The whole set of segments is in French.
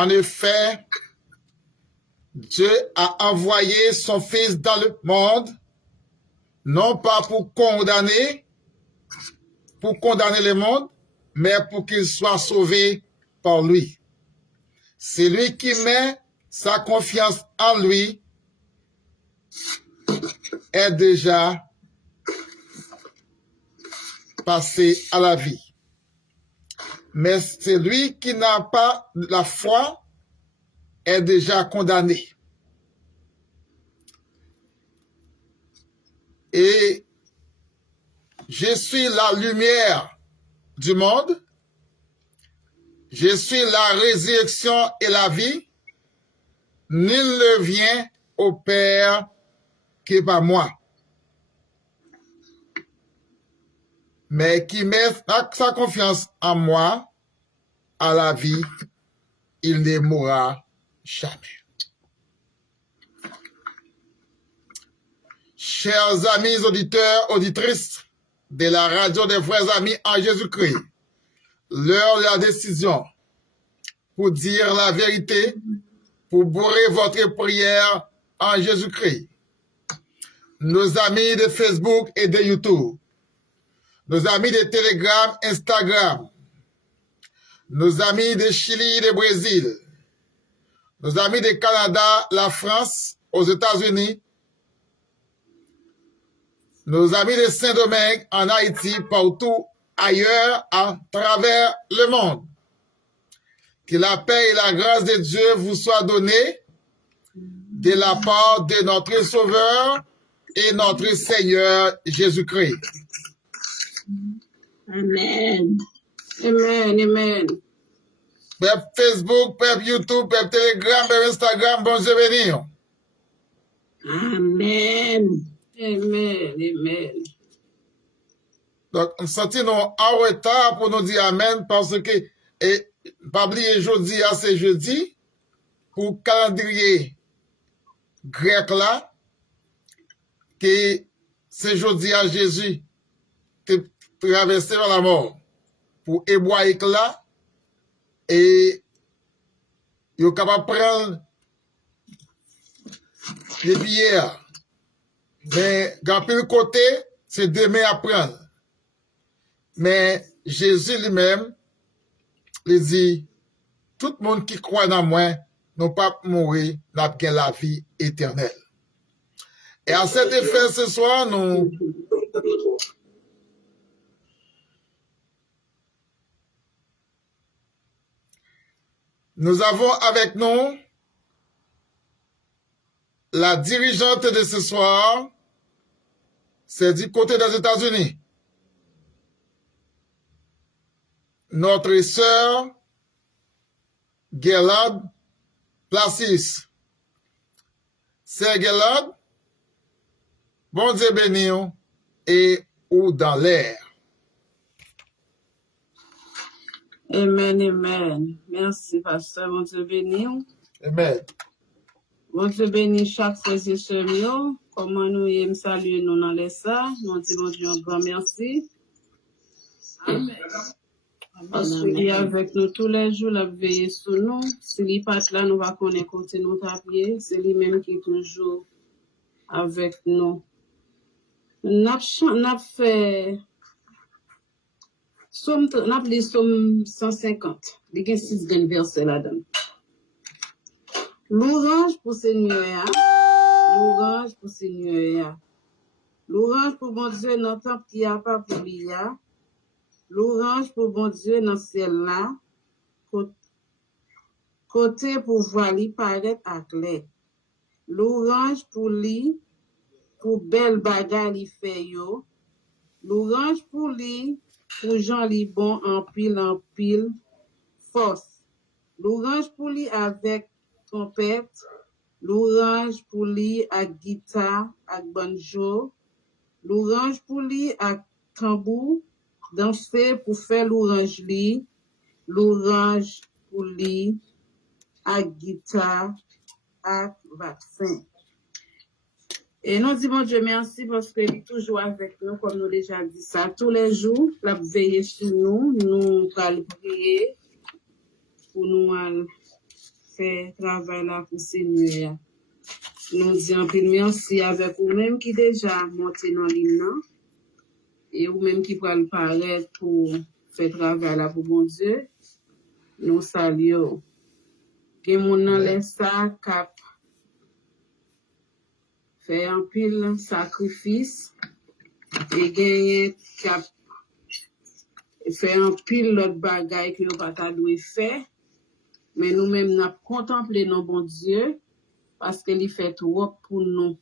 En effet, Dieu a envoyé son Fils dans le monde, non pas pour condamner le monde, mais pour qu'il soit sauvé par lui. Celui qui met sa confiance en lui est déjà passé à la vie. Mais celui qui n'a pas la foi est déjà condamné. Et je suis la lumière du monde. Je suis la résurrection et la vie. Nul ne vient au Père que par moi. Mais qui met sa confiance en moi, à la vie, il ne mourra jamais. Chers amis auditeurs, auditrices de la radio des vrais amis en Jésus-Christ, l'heure de la décision pour dire la vérité, pour bourrer votre prière en Jésus-Christ. Nos amis de Facebook et de YouTube, nos amis de Telegram, Instagram, nos amis de Chili et de Brésil, nos amis de Canada, la France, aux États-Unis, nos amis de Saint-Domingue, en Haïti, partout ailleurs, à travers le monde. Que la paix et la grâce de Dieu vous soient données de la part de notre Sauveur et notre Seigneur Jésus-Christ. Amen. Amen, amen. Peuple Facebook, peuple YouTube, peuple Telegram, peuple Instagram, bon Dieu béni. Amen. Amen, amen. Donc, on sentit nous en retard pour nous dire Amen parce que, et, pas oublier jeudi, c'est jeudi, pour calendrier grec là, que c'est jeudi à Jésus, te traversé vers la mort, pour hébraïque là, et, il est capable de prendre les billets. Mais, dans le côté, c'est demain à prendre. Mais Jésus lui-même, il dit, tout le monde qui croit dans moi, n'a pas mourir, n'a pas la vie éternelle. Et à cet effet, ce soir, nous avons avec nous la dirigeante de ce soir, c'est du côté des États-Unis. Notre sœur Guerlaud Placis. Sœur Guerlaud, bon Dieu béni et ou dans l'air. Amen, amen. Merci, pasteur. Bon Dieu béni. Amen. Bon Dieu béni chaque frère et sœur. Comment nous aimons saluer nous dans les ça. Nous disons bon Dieu un grand merci. Amen. Parce qu'il est avec nous tous les jours, la veille sur nous. Si il pas là, nous va connaître côté nous taper. C'est lui-même qui est toujours avec nous. N'a fait Somme 150. Il y a 6 versets là-dedans. L'orange pour Seigneur. L'orange pour Seigneur. L'orange pour bon Dieu dans le temps qui a pas pour lui. L'orange pour bon Dieu dans ciel là. Côté pour voir lui paraître à clair. L'orange pour lui, pour belle bagarre li fait yo. L'orange pour lui, pour Jean li bon en pile force. L'orange pour lui avec trompette. L'orange pour lui avec guitare, avec banjo. L'orange pour lui avec tambour. Danser pour faire l'orange li. L'orange pour lui avec guitare, avec vaccin. Et nous disons Dieu merci parce qu'il est toujours avec nous, comme nous déjà dit ça. Tous les jours, il veille sur nous, nous allons prier pour nous fait travail là pour Seigneur. Nous disons pile merci avec vous-même qui déjà monté dans l'île et vous-même qui pourra le paraître pour faire travail là pour bon Dieu. Nous saluons. Que mon nom laisse ça cap faire un pile sacrifice et gagner cap faire un pile l'autre bagaille que nous pas dû faire. Mais nous-mêmes, nous avons contemplé nos bon Dieu parce qu'il fait tout pour nous.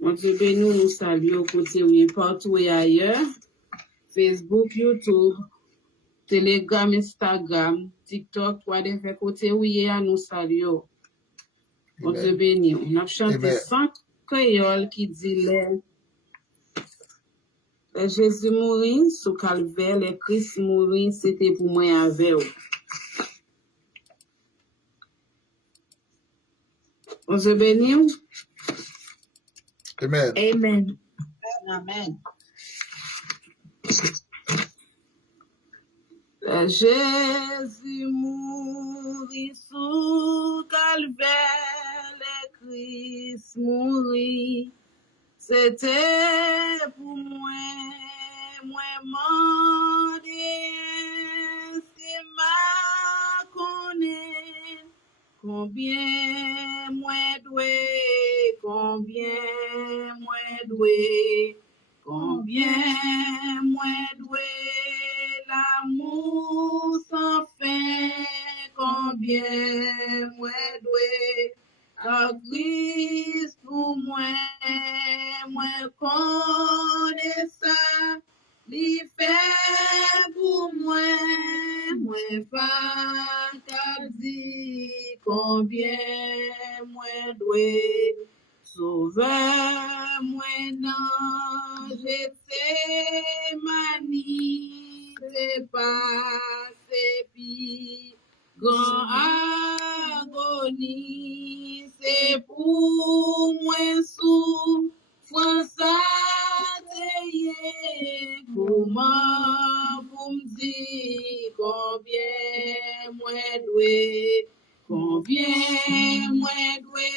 Mon Dieu, ben nous saluons côté où partout et ailleurs. Facebook, YouTube, Telegram, Instagram, TikTok, whatever côté où nous saluons. Mon Dieu, béni. On a chanté 100 créoles qui dit les Jésus mourit sous calvaire, les Christ mourit, c'était pour moi avec vous. On se bénit. Amen. Amen. Amen. Jésus mourit sous calvaire, le Christ mourit. C'était pour moi mandé, c'est ma connaît. Combien moi doué, combien moi doué, combien moi doué, l'amour sans fin, combien moi doué, à Christ pour moi connais ça, l'y fait pour moi pas qu'à dire combien moi doué, sauveur moi non, j'étais manie, c'est pas c'est pis, grand agonie, c'est pour moi sous, François Théier, comment pour me dire combien moi doué, combien moi doué,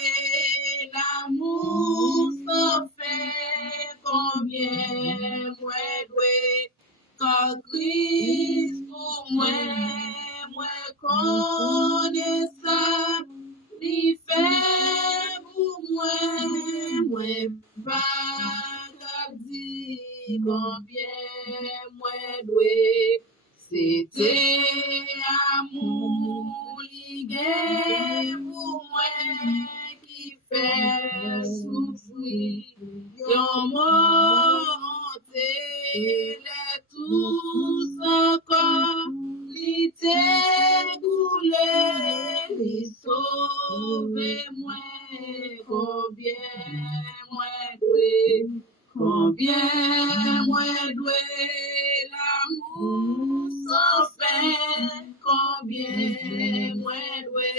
l'amour sans fait, combien moi doué, car Christ pour moi connaît ça, il fait pour moi pas qu'à dire combien moi doué, c'était amour ligué pour moi qui fait souffrir, yon monté les tous encore, li dégoulé, li sauvé moi, combien moi doué, combien moi doué, l'amour sans fin, combien moi doué,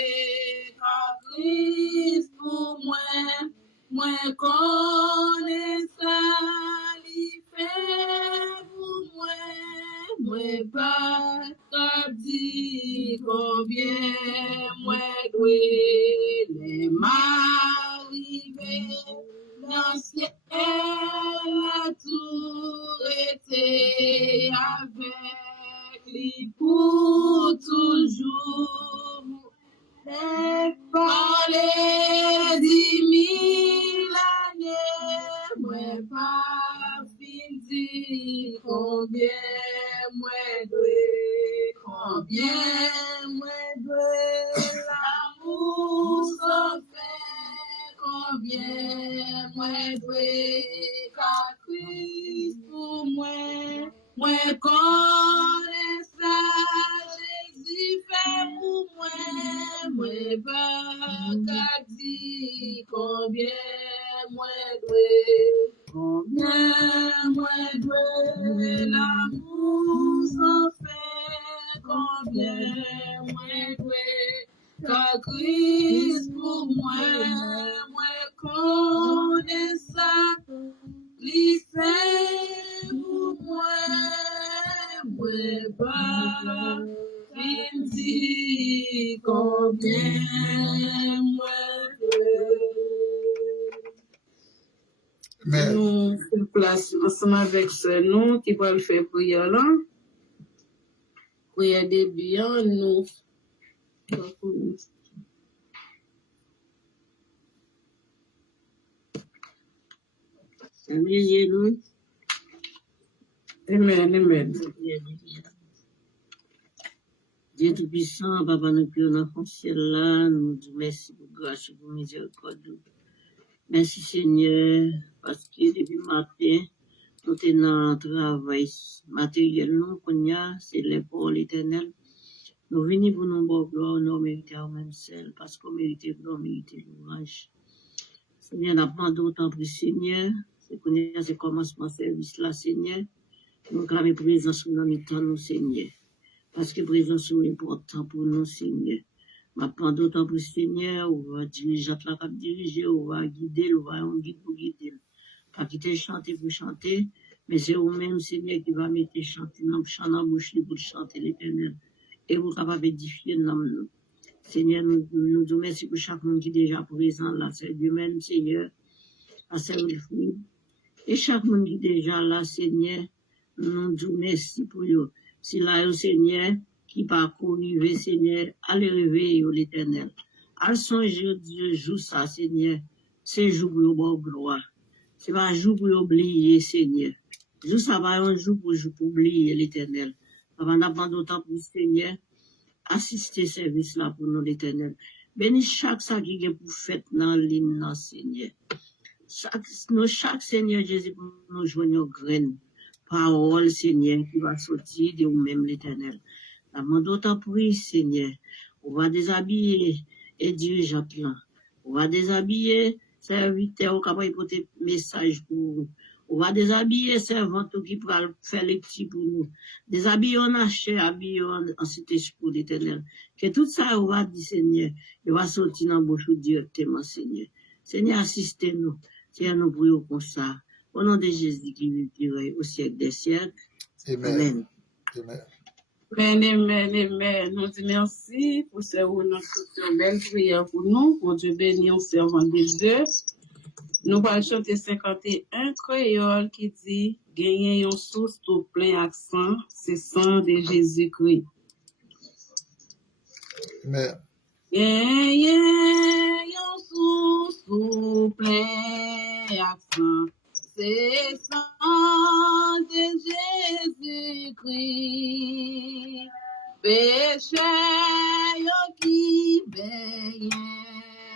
car Christ pour moi connais ça, li fait pour moi pas qu'à dire combien moi doué, les m'arriver dans ciel a tout été avec lui pour toujours. Par les 10 000 années, moi pas fini combien moi doué, combien moi doué, l'amour sans fin, combien moi doué, car Christ pour moi connais ça, Jésus fait pour moi pas qu'à dire combien moi doué, combien moi doué, l'amour sans fin, combien moi doué, car Christ pour moi connais ça, li fait pour moi pas il dit combien Mais, nous faisons place ensemble avec ce nous qui va le faire prière là. Prière de bien nous. Amen. Amen, amen. Dieu Tout-Puissant, Papa, nous prions dans le ciel là, nous disons merci pour grâce et pour miséricorde. Merci Seigneur, parce que depuis le matin, nous sommes dans le travail matériel, nous, c'est l'épaule éternelle. Nous venons pour nous bon gloire, nous méritons même seul, parce qu'on mérite gloire, mérite l'ouvrage. Seigneur, nous demandé autant pour Seigneur, c'est commencement service là, Seigneur. Nous avons présence dans nos temps, nous, Seigneur. Parce que présence est important pour nous, Seigneur. Ma prendre d'autant pour Seigneur, on va diriger la cap diriger, on va guider, on va un guide pour guider. Pas quitter chanter pour chanter, mais c'est vous-même, Seigneur, qui va mettre chanter dans le chant dans la bouche pour chanter l'éternel. Et vous capable d'édifier nous. Seigneur, nous vous remercions pour chaque monde qui est déjà présent là. C'est Dieu-même, Seigneur, à servir le fruit. Et chaque monde qui est déjà là, Seigneur, nous vous remercions pour eux. C'est là, Seigneur, qui parcourt, Seigneur, allez réveiller l'éternel. Allez songer Dieu, jour ça, Seigneur. C'est jour pour bon gloire. C'est pas un jour pour oublier, Seigneur. Jour ça va un jour pour oublier l'éternel. Avant d'apprendre d'autant pour Seigneur, assister service là pour nous, l'éternel. Bénis chaque ça qui est pour faire dans l'île, Seigneur. Chaque Seigneur Jésus pour nous joindre nos graines. Parole, Seigneur, qui va sortir de vous-même, l'éternel. La demande d'autant pris, Seigneur. On va déshabiller et dirigeant là. On va déshabiller serviteur qui va porter message pour nous. On va déshabiller servant qui va faire les petits pour nous. Déshabiller en achet, habiller en cité pour l'éternel. Que tout ça, on va dire, Seigneur, il va sortir dans la bouche directement, Seigneur. Seigneur, assistez-nous. Seigneur, nous prions comme ça. Au nom de Jésus qui vit au siècle des siècles. Amen. Amen. Amen, amen, amen. Nous disons merci pour ce notre belle prière pour nous. Pour Dieu bénir, servant de Dieu. Nous allons chanter 51 créole qui dit gagner une source tout plein accent, c'est sang de Jésus-Christ. Amen. Gagner une source tout plein accent, c'est sang de Jésus-Christ. Péché qui baigne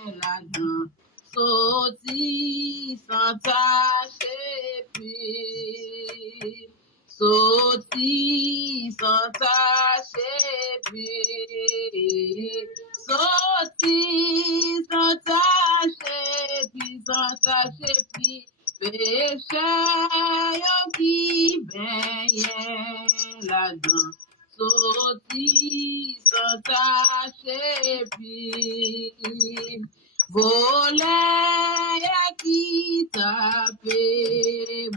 là-dedans, sauti sans tâche puis, sauti sans tâche puis, sauti sans tâche puis, péché qui baigne là-dedans. Sauti sans tâche puis, voler qui tape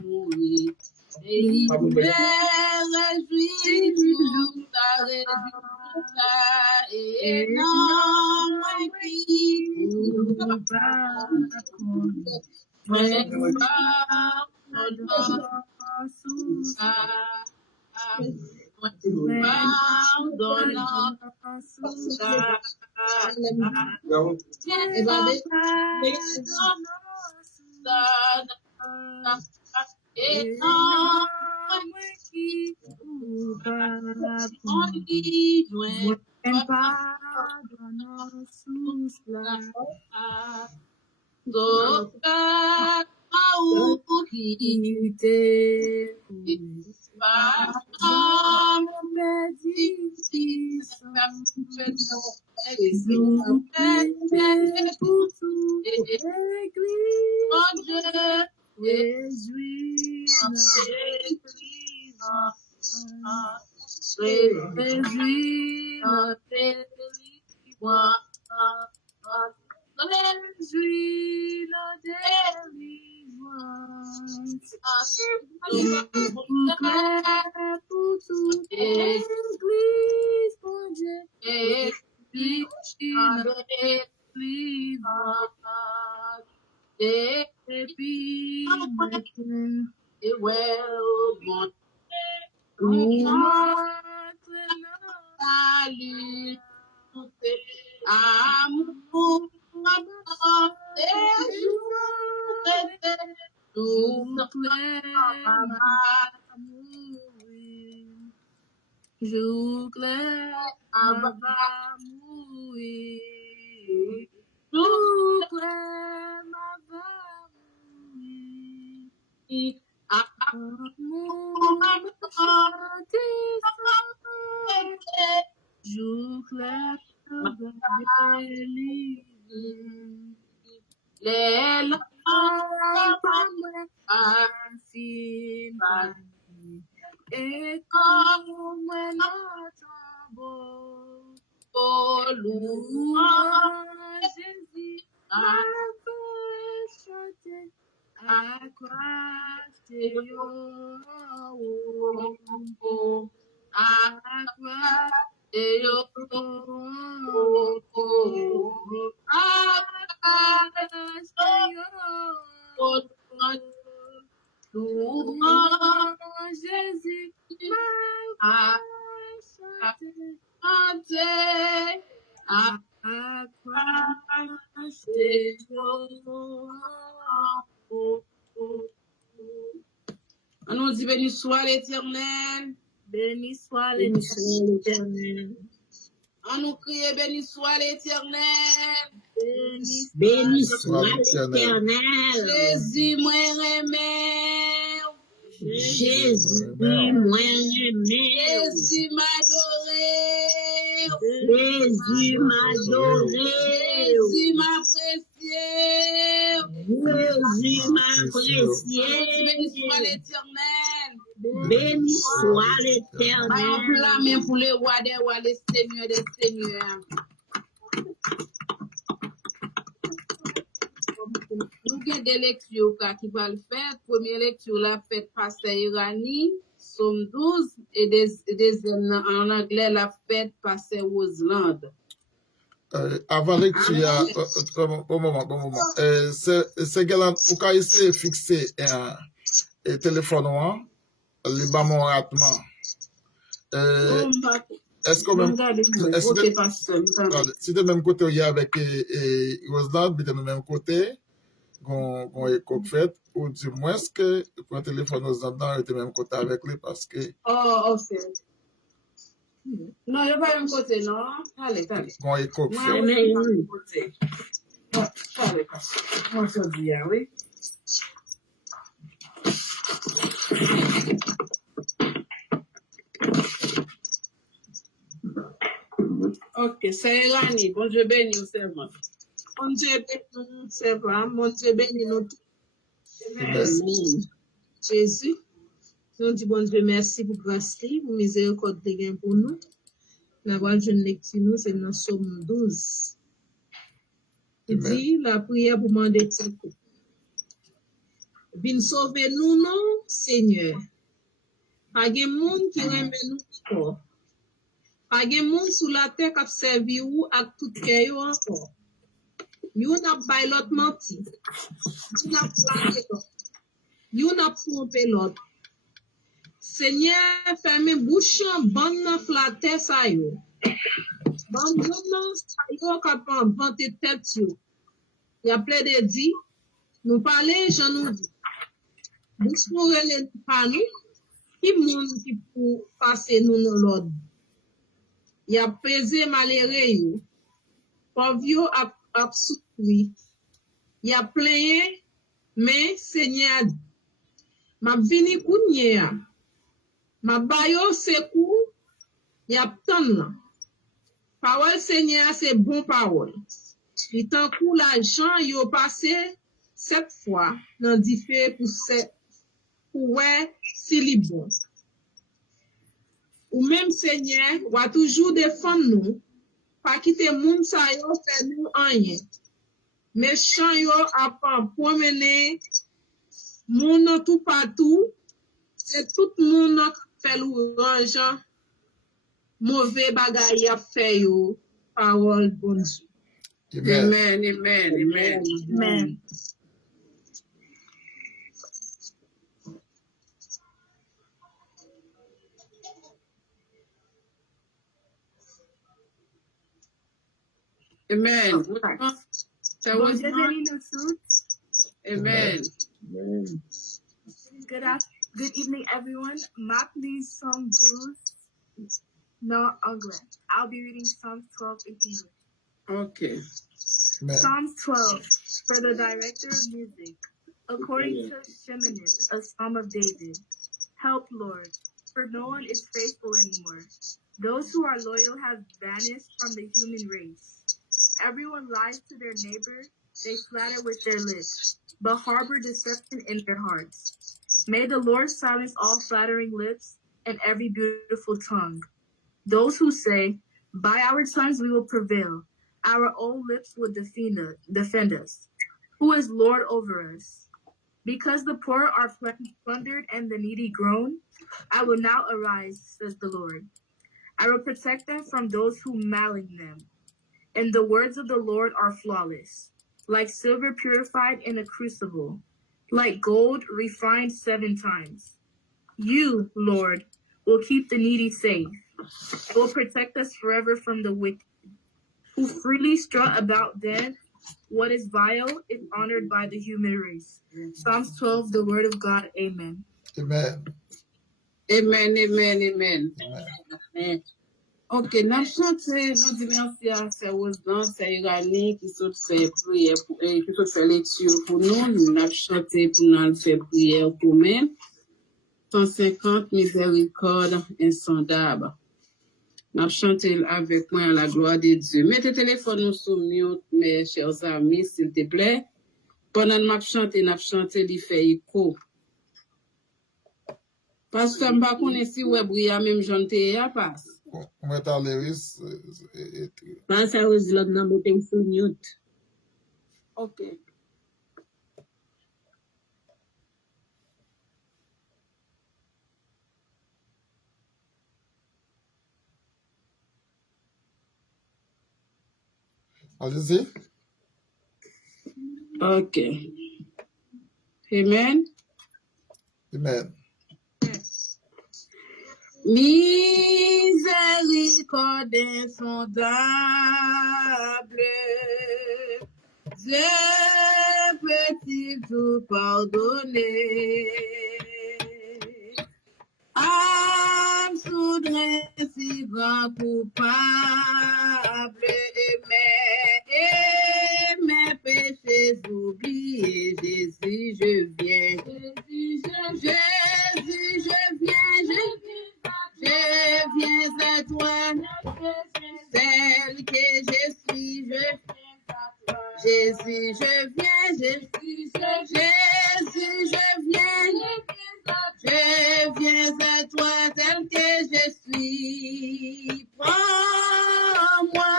mourir. Et il réjouit tout ta résultat et non qui et ouais, oh bon, salut, amour, et jour, Jour clair, va mourir. Jour clair, va mourir. Jour clair, va délivrer. les Et comme notre beau, oh, louange Jésus, à chanter, à croire, à croire, Jésus, on nous dit béni soit l'Éternel. béni soit Béni soit l'Éternel. On nous crie béni soit l'Éternel. Béni soit l'Éternel. Jésus, moi aimé. Jésus, moi aimé. Jésus m'adoré. Jésus m'adoré. Jésus m'apprécié. Jésus m'apprécié. Béni soit l'Éternel. Béni soit On l'Éternel. blâme pour les rois des rois, les seigneurs des seigneurs. Nous avons des lectures qui vont le faire. Première lecture, la fête Pasteur Irani, Somme 12, et deuxième en anglais, la fête Pasteur Roseland. Avant lecture, bon moment. C'est galant, ou quand il s'est fixé un téléphone, le bas mon ratement. Est-ce que même, si de même côté, il y a avec Roseland, mais de même côté, qu'on est fait, ou du moins que pour un téléphone Roseland, il était même côté avec lui parce que. Oh, ok. Non, il n'y a pas même côté, non? Allez. Qu'on est fait. Allez, moi, je dis, oui. Ok, c'est Irani. Bon Dieu béni nous servons. Bon Dieu béni nous servons. Bon Dieu béni nous. Amen. Jésus, nous disons bon Dieu merci pour grâce, pour miséricorde de gain pour nous. La voix de lecture nous, c'est dans Somme 12. Il dit la prière pour demander de Vin sauver nous, non, Seigneur. Pas de monde qui remet nous encore. Pas de monde sous la terre qui a servi ou avec tout cœur encore. You n'a pas l'autre menti. You n'a pas l'autre. You n'a trompé l'autre. Seigneur, fermez bouche, bonne flatter ça yo. Bonne ça yo capable vanter tête yo. Y a plein de dit, nous parler, j'en nous dit. Bouche nous relève pas nous. Qui monde qui pour passer nous dans l'ordre. Y a pesé malheureux yo. Pauvre yo a souffri. Y a plein, mais Seigneur, m'a vini kounye. Ma bayo sekou, y a tant là. Parole Seigneur, c'est bon parole. Il tant coup l'argent yo passé 7 fois dans différents pour ouais si li bon. Ou même Seigneur, va toujours défendre nous, pas quitter moun sa yo fait nous rien. Méchant yo a pas promener moun tout partout, c'est tout moun fait l'ourange, mauvais bagay a fait yo, parole bon Dieu. Amen. Amen. of Christ. Don't get any new truth. Amen. Amen. Good evening, everyone. Mapli Psalm 12 no anglais. I'll be reading Psalms 12 in English. Okay. Amen. Psalms 12 for the director of music, according to Sheminith, a psalm of David. Help, Lord, for no one is faithful anymore. Those who are loyal have vanished from the human race. Everyone lies to their neighbor, they flatter with their lips, but harbor deception in their hearts. May the Lord silence all flattering lips and every beautiful tongue. Those who say, by our tongues we will prevail, our own lips will defend us. Who is Lord over us? Because the poor are plundered and the needy groan, I will now arise, says the Lord. I will protect them from those who malign them. And the words of the Lord are flawless, like silver purified in a crucible, like gold refined 7 times. You, Lord, will keep the needy safe. It will protect us forever from the wicked, who freely strut about then. What is vile is honored by the human race. Psalms 12, the word of God. Amen. Amen. Amen, amen, amen. Amen. Ok, nous chantons, nous disons merci à Sœur Rosedan, Sœur Irani, qui sont fait prière qui sont fait lecture pour nous. Nous chanté pour nous faire prière pour nous. 150 miséricorde insondable. Nous chanté avec moi à la gloire de Dieu. Mettez téléphone nous sur mute, mes chers amis, s'il te plaît. Pendant que nous chantons, il fait écho. Parce que je ne sais pas si vous avez même chanté à passe. Moi, t'as Lewis. Pass I was lot number things to mute. Ok. Allez-y. Ok. Amen. Amen. Miséricorde insondable, Dieu peut-il tout pardonner? Âme soudain si grand coupable, et mes péchés oubliés, Jésus, je viens. Jésus, je viens à toi, celle que je suis, Jésus, je viens, Jésus, je viens à toi, tel que je suis, prends-moi.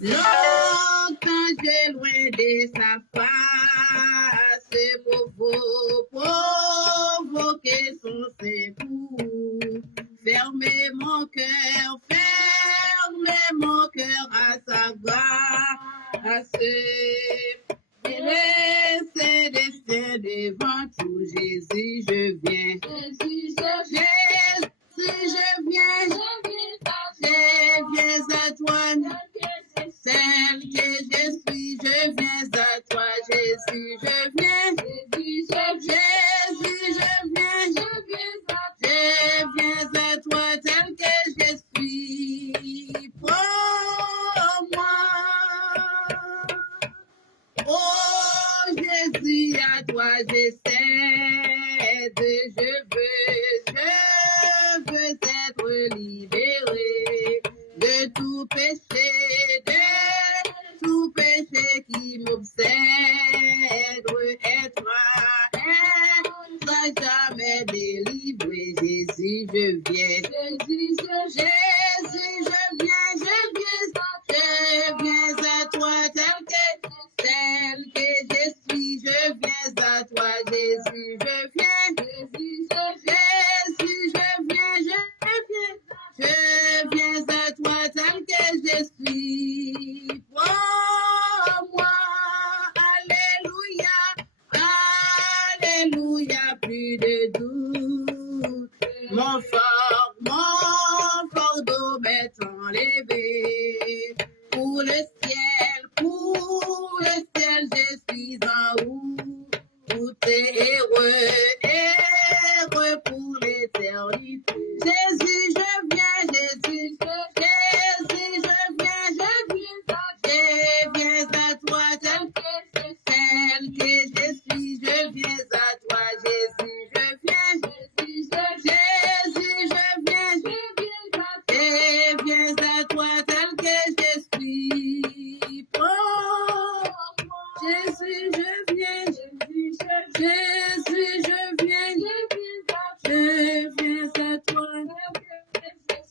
Longtemps j'ai loin de sa face, provoquer son secours. Fermez mon cœur à sa grâce. Laissez destin devant tout, Jésus, je viens. Jésus, je viens à toi. Celle que je suis, je viens à toi, Jésus, je viens. Jésus, je viens à toi, tel que je suis. Prends-moi. Oh Jésus, à toi j'essaie, je veux être libéré de tout péché qui m'obsède, et toi jamais délivré. Jésus, je viens. Jésus, je viens à toi, tel que je suis, je viens à toi, Jésus, je viens. Jésus, je viens à toi, tel que je suis. Prends-moi, alléluia, plus de doute. Mon fardeau m'est enlevé.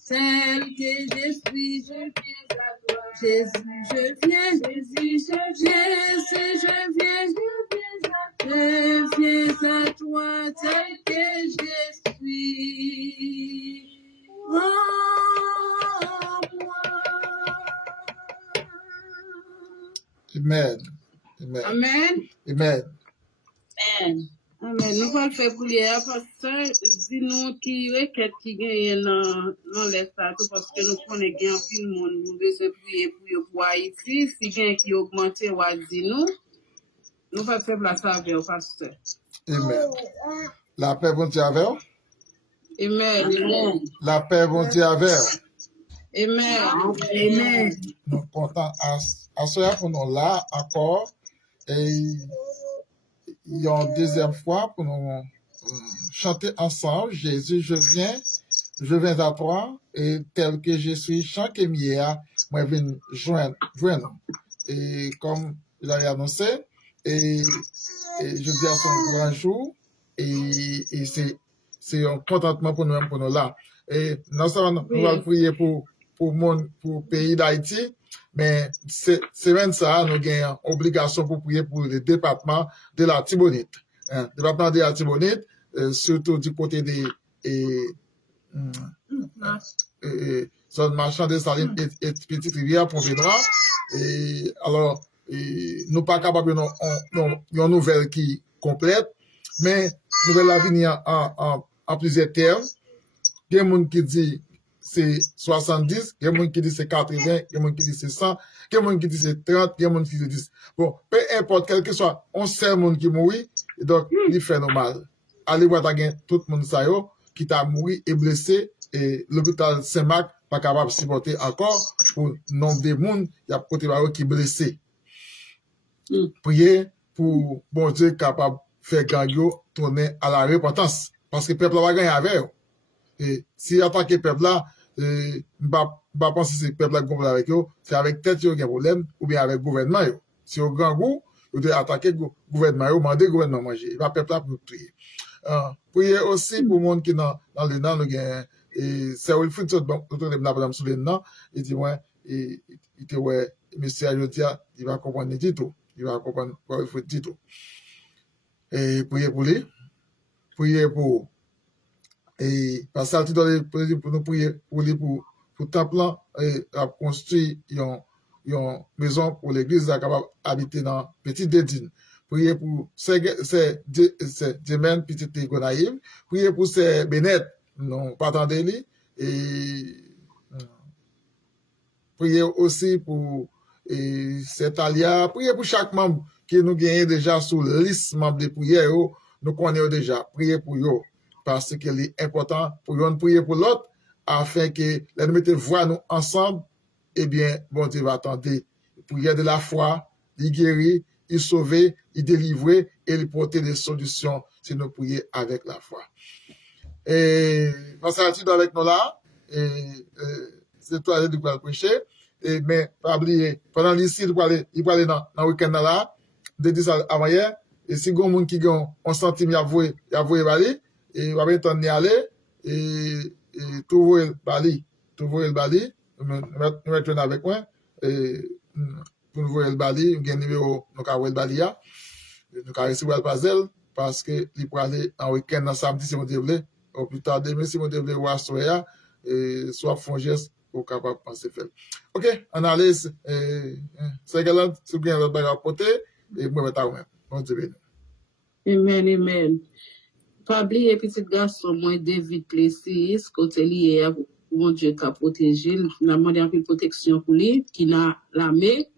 tel que je suis, je viens à toi. Jésus, je viens, Jésus, je viens, je viens à toi, tel que je suis. Oh, moi. Amen. Amen. Amen. Amen. Amen. Amen. Nous allons faire prière, pasteur. Dis-nous qui requête qui gagne dans l'espace parce que nous connaissons bien tout le monde. Nous devons prier pour Haïti. Si gagne qui augmente, ou dis-nous. Nous allons faire place avec le pasteur. Amen. La paix, bon Dieu avec vous. Amen. Amen. La paix, bon Dieu avec vous. Amen. Amen. Nous sommes contents à ce pour nous là encore. Et il y a une deuxième fois pour nous chanter ensemble. Jésus, je viens à toi. Et tel que je suis, chant que mieux, moi, je viens joindre. Et comme je l'avais annoncé, et je dis à son grand jour, et c'est un contentement pour nous-mêmes, pour nous là. Et non seulement nous allons prier pour le pays d'Haïti, mais c'est même ça, nous avons obligation pour prier pour le département de la Tibonite. Le département de la Tibonite, surtout du côté des zone marchand des Salines et Petite Rivière, Pompédois. Et alors, nous pas capables d'une nouvelle qui complète, mais nouvelle à venir en plusieurs termes. Il y a des gens qui disent c'est 70, il y a des gens qui disent c'est 80, il y a des gens qui disent c'est 100, il y a des gens qui disent c'est 30, il y a des gens qui disent 10. Bon, peu importe, quel que soit, on sait le monde qui mourit, et donc il fait normal. Allez voir tout le monde qui t'a mouru et blessé, et l'hôpital Saint-Marc pas capable de supporter encore pour le nombre de monde, il y a côté qui est blessé. Priez pour bon Dieu capable de faire gagner tourner à la repentance. Parce que le peuple va gagner avec eux. Et si attaque le peuple là, je ne pas penser que c'est le peuple là qui va avec eux, c'est avec tête qui a un problème ou bien avec le gouvernement. Si au grand goût, vous devez attaquer le gouvernement, vous demandez le gouvernement manger. Il va le peuple là pour prier. Priez aussi pour le monde qui est dans le nom, c'est Wilfried sous le nom, il dit, ouais, il dit, ouais, monsieur Ayotia, il va comprendre le titre. Il va comprendre quoi il faut dire tout. Et priez pour lui. Priez pour. Et parce que pour nous prier pour lui pour temple et à construire une maison pour l'église capable d'habiter dans petite Dédine. Priez pour c'est Jemen petite Gonaïve. Priez pour ces Bennett, non pas attendez lui. Et priez aussi pour et c'est Alia, priez pour chaque membre qui nous gagne déjà sur la liste membre de prière, nous connaissons déjà, priez pour eux, parce que c'est important pour nous prier pour l'autre, afin que nous mettions voix nous ensemble, eh bien, bon Dieu va attendre, prière de la foi, il guérit, il sauve, il délivre, et il porte des solutions si nous prions avec la foi. Et, passez avec nous là, et c'est toi qui vas prêcher. Mais pas oublier pendant l'ici il va aller dans le week-end là de 10 avant hier et si gon monde qui gon on centime y avouer bali et va bien t'en y aller et trouver le bali mettre avec moi et pour nous voir le bali gain numéro nous ka voir le bali ya nous ka recevoir le puzzle parce que il pour aller en week-end dans samedi si on devait ou plus tard demain si on devait voir soya et soit font geste pour capable penser faire. OK, analyse c'est galant si bien l'autre bagarre porter et moi mettre moi. Bon Dieu béni. Amen, amen. Pas oublier petit garçon moi David Plessis côté lié mon Dieu qui a protégé, n'a demandé un peu de protection pour lui qui n'a l'armée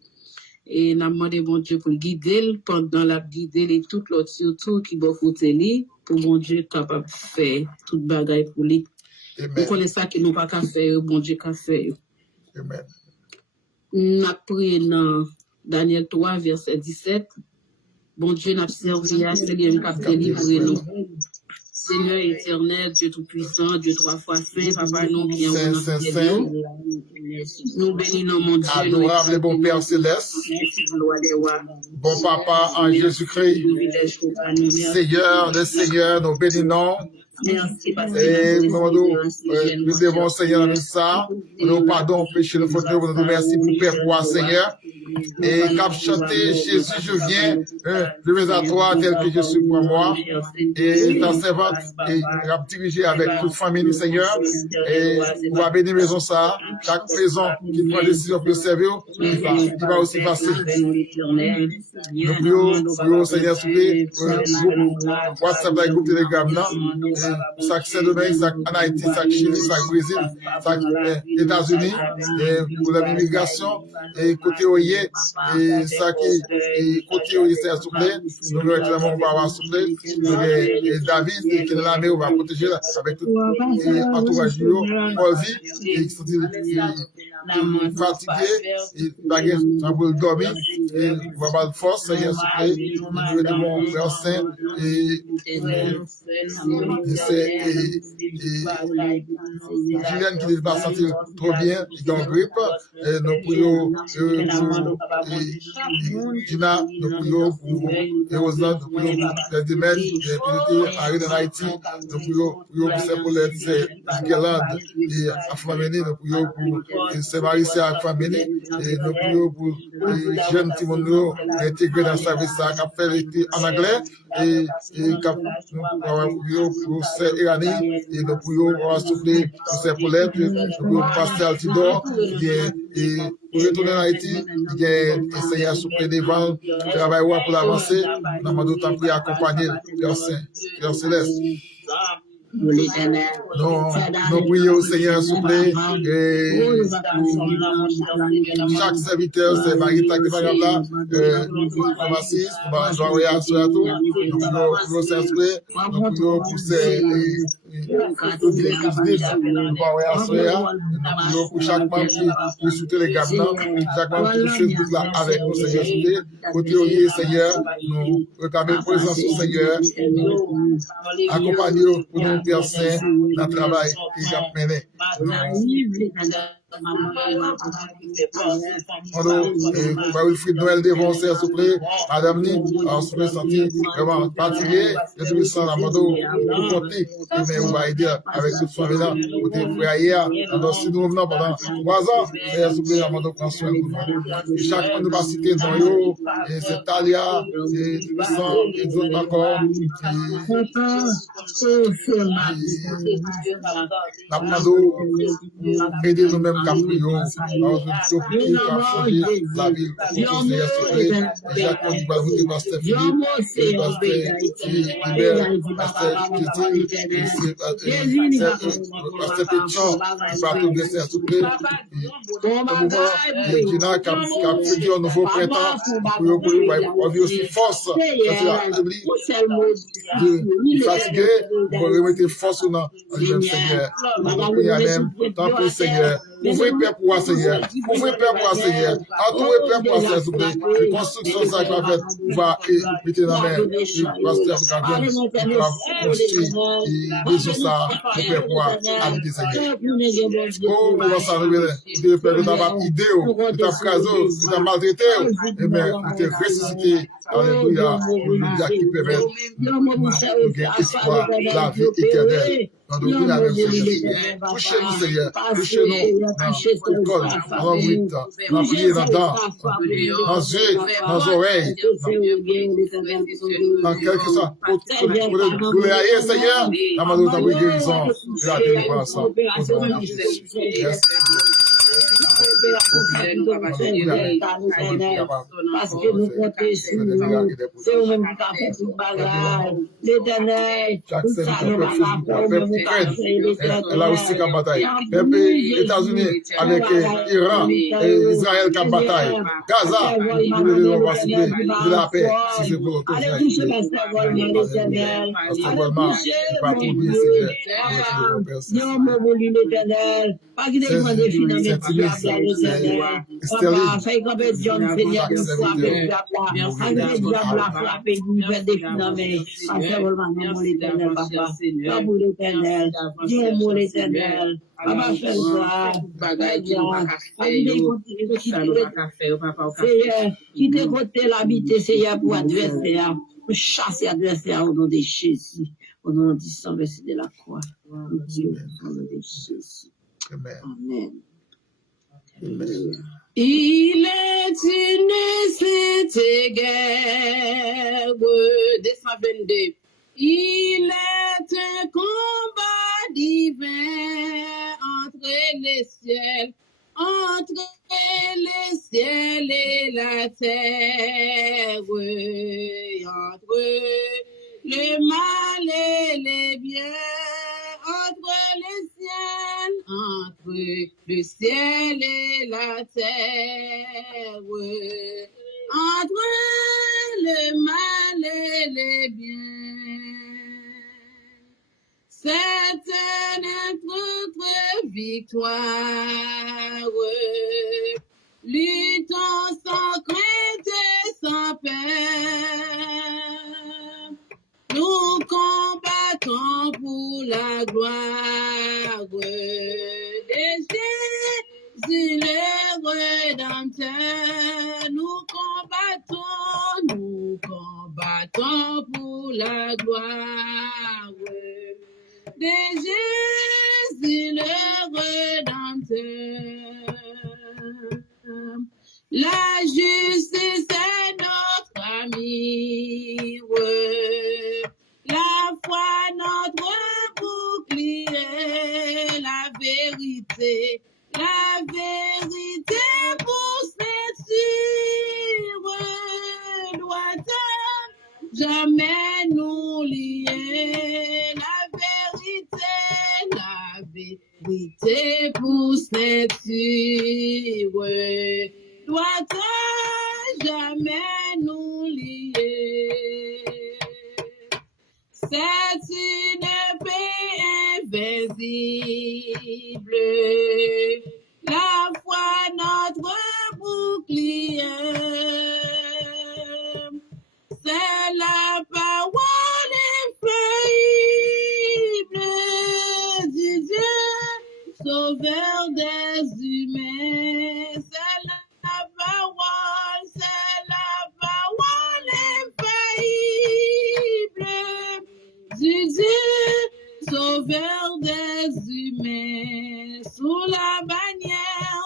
et n'a demandé mon Dieu pour guider pendant la guider et tout l'autre surtout qui va foutre lui pour mon Dieu capable de faire toute bagaille pour lui. Nous connaissons ça que nous pas qu'à faire, bon Dieu qu'à faire. Amen. Nous avons prié dans Daniel 3, verset 17. Bon Dieu, nous avons servi à Seigneur qui a délivré nous. Seigneur éternel, Dieu tout-puissant, Dieu trois fois saint, Papa, nous qui en nous bénissons mon Dieu. Adorable et bon Père Céleste. Bon Papa en Jésus-Christ. Seigneur, le Seigneur, nous bénissons. Merci parce que Et nous devons, Seigneur, avec ça, nous pardon, péché, le faute, nous nous merci pour Père, pour Seigneur. Et cap chanter, Jésus, je viens à toi tel que je suis pour moi. Et ta servante, et rap dirigé avec toute famille, Seigneur. Et on va bénir maison ça, chaque maison qui prend décision pour servir, il va aussi passer. Nous prions, Seigneur, s'il vous plaît, WhatsApp, la groupe Telegram, chaque Saint-Domingue, chaque en Haïti, chaque Chili, chaque Brésil, chaque États-Unis, pour l'immigration, et côté Oye, et ça qui, côté Oye, c'est s'il vous plaît, nous allons être là, on va avoir s'il vous plaît, et David, qui est là, mais on va protéger avec tout l'entourage, Paul vit, et qui sont fatigués, et baguette, ça va dormir, et on va avoir de force, Seigneur, s'il vous plaît, nous devons faire saint, et Julien qui ne va pas sentir trop bien, il est en grippe, nous prions Gina, nous prions pour Rosland, nous prions pour les domaines, les Harry en Haïti, nous prions pour Saint-Paulette, c'est Guérande, et Afameni, nous prions pour Saint-Marie, Afameni, et nous prions pour les jeunes Timono intégrés dans le service, qui a fait en anglais, et nous prions pour Saint Irani, et nous prions pour Saint-Paulette, nous prions pour Pasteur Altidor, et pour retourner en Haïti, il y a essayé à souper devant, travailler pour l'avancer, nous avons d'autant plus accompagner Père Céleste. Nous prions, Seigneur, s'il vous plaît, chaque serviteur, c'est Marita qui va là, nous Francis, nous allons réagir à tout, nous prions, s'il vous plaît, nous prions pour ces pour chaque membre qui soutient les gamins, chaque membre qui fait Facebook là avec nous, Seigneur, s'il vous plaît, côté Olivier, Seigneur, nous réclamons présence au Seigneur, accompagnons pour nous, Père Saint, dans le travail qu'il a mené. Wilfried Noël devant, s'il vous plaît, Madame Ni, on se peut sentir vraiment fatigué, et tout ça, la moto, pour compter, mais on va aider avec toute famille là, pour te frères hier, si nous venons pendant 3 ans, s'il vous plaît, la moto prend soin de nous. Chaque nous va citer dans yo, et c'est Talia, et tout ça, et d'autres encore, la moto, aider nous-mêmes. La ville, Jacques va voter Pasteur Philippe, Pasteur Pétion, qui va tout laisser s'il vous plaît. Gina qui a fait un nouveau printemps, pour vivre aussi force, fatigué, pour remettre force dans le même Seigneur. Tant que Seigneur. Ouvrez Père pour moi, Seigneur. Ouvrez Père pour moi, Seigneur. Entourez Père pour moi, Seigneur, s'il vous plaît. Les constructions, ça va faire, on va mettre dans la main. Pasteur Gardien, on va construire des choses, ça, pour Père pour moi, habiter, Seigneur. Oh, on va s'en révéler. Vous devez faire de ta idée, de ta phrase, de ta maltraité, et bien, vous devez ressusciter. Alléluia. Alléluia qui permet l'espoir, la vie éternelle. Touchez-nous, Seigneur. Touchez-nous dans le col, dans le brut, dans le pied, dans le dent, dans les yeux, dans les oreilles, dans quelque chose. Pour les aïeux, Seigneur, la main de ta guérison, et la délivrance. Merci. Parce que nous comptons sur nous, c'est nous-mêmes qui avons fait tout bagage. L'éternel, tout ça nous va elle a aussi qu'à bataille. États-Unis avec Iran et Israël qui bataille. Gaza, nous devons participer de la paix si c'est pour l'autre. Pas trop bien, Seigneur. Pas qu'il ait demandé finalement de papa, fait qu'on peut John Seigneur de frapper, la frapper, nous faire des finalement, parce que vraiment, mon l'éternel, papa, pas pour l'éternel, Dieu mon l'éternel, papa, fais ça, Seigneur, qui te côté l'habiter, Seigneur, pour adversaire, pour chasser adversaire au nom de Jésus. Au nom du sang versé de la croix. Mon Dieu, au nom de Jésus. Amen. Amen. Amen. Il est une sainte guerre, 222. Il est un combat divin entre les ciels et la terre, entre le mal et les biens, entre le ciel et la terre, entre le mal et les biens. C'est notre victoire, luttons sans crainte et sans peur. Nous combattons pour la gloire de Jésus le Rédempteur. Nous combattons pour la gloire de Jésus le Rédempteur. La justice est notre ami, la foi notre bouclier, la vérité pour ceinture, doit jamais nous lier, la vérité pour ceinture, doit jamais nous lier. C'est une paix invincible, la foi notre bouclier, c'est la parole infaillible du Dieu, sauveur des humains, c'est la parole infaillible du Dieu, sauveur des humains, sous la bannière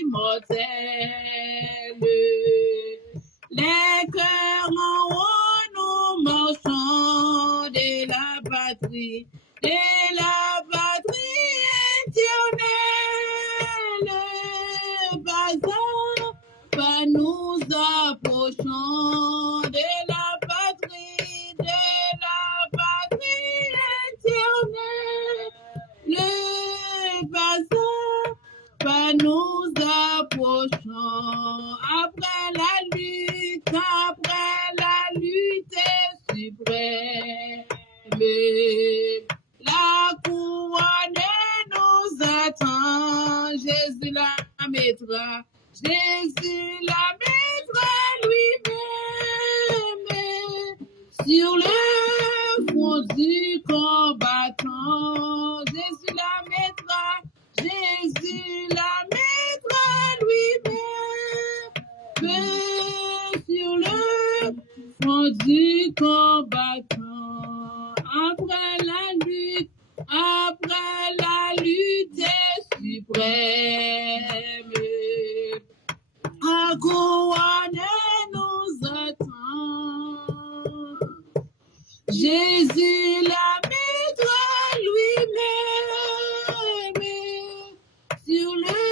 immortelle. Les cœurs en haut, nous marchons de la patrie éternelle. Pas nous approchons de la patrie éternelle. Pas nous approchons après la lutte suprême. La couronne nous attend, Jésus la mettra lui-même sur le front du combattant. Jésus la mettra lui-même sur le front du combattant. Après la lutte suprême, la couronne nous attend. Jésus la mettra lui-même sur le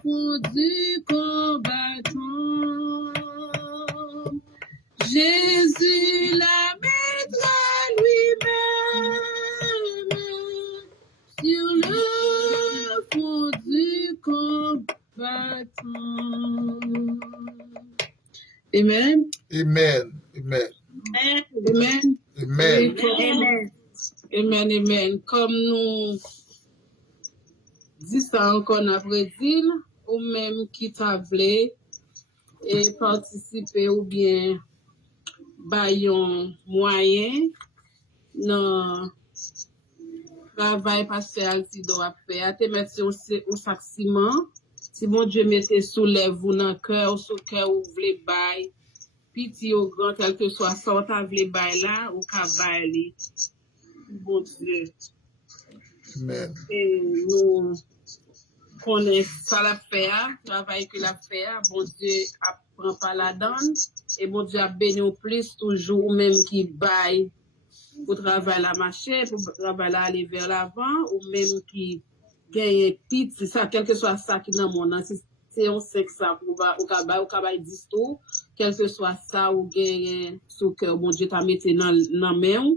front du combattant. Jésus la mettra lui-même sur le front du combattant. Amen. Amen. Amen. Amen. Amen. Amen. Amen. Comme nous disons ça encore après dire, ou même qui t'a voulu et participer ou bien baillon moyen dans travail pasteur Altido a fait. À te mettre au sac ciment. Si mon Dieu mette soulève vous dans cœur, sous cœur ou voulez bail petit ou grand, quel que soit ça, ou ta vle bay là, ou ka bay li, bon Dieu. Amen. Et nous connaissons ça la faire, travail que la faire, bon Dieu apprend pas la donne, et bon Dieu a béni au plus toujours, ou même qui baille pour travailler la marcher, pour travailler aller vers l'avant, ou même qui gagne petit, ça, quel que soit ça qui dans mon nom, si c'est on sait que ça, ou kabay disto, quel que soit ça, ou gagne sous cœur, bon Dieu t'a mis dans main,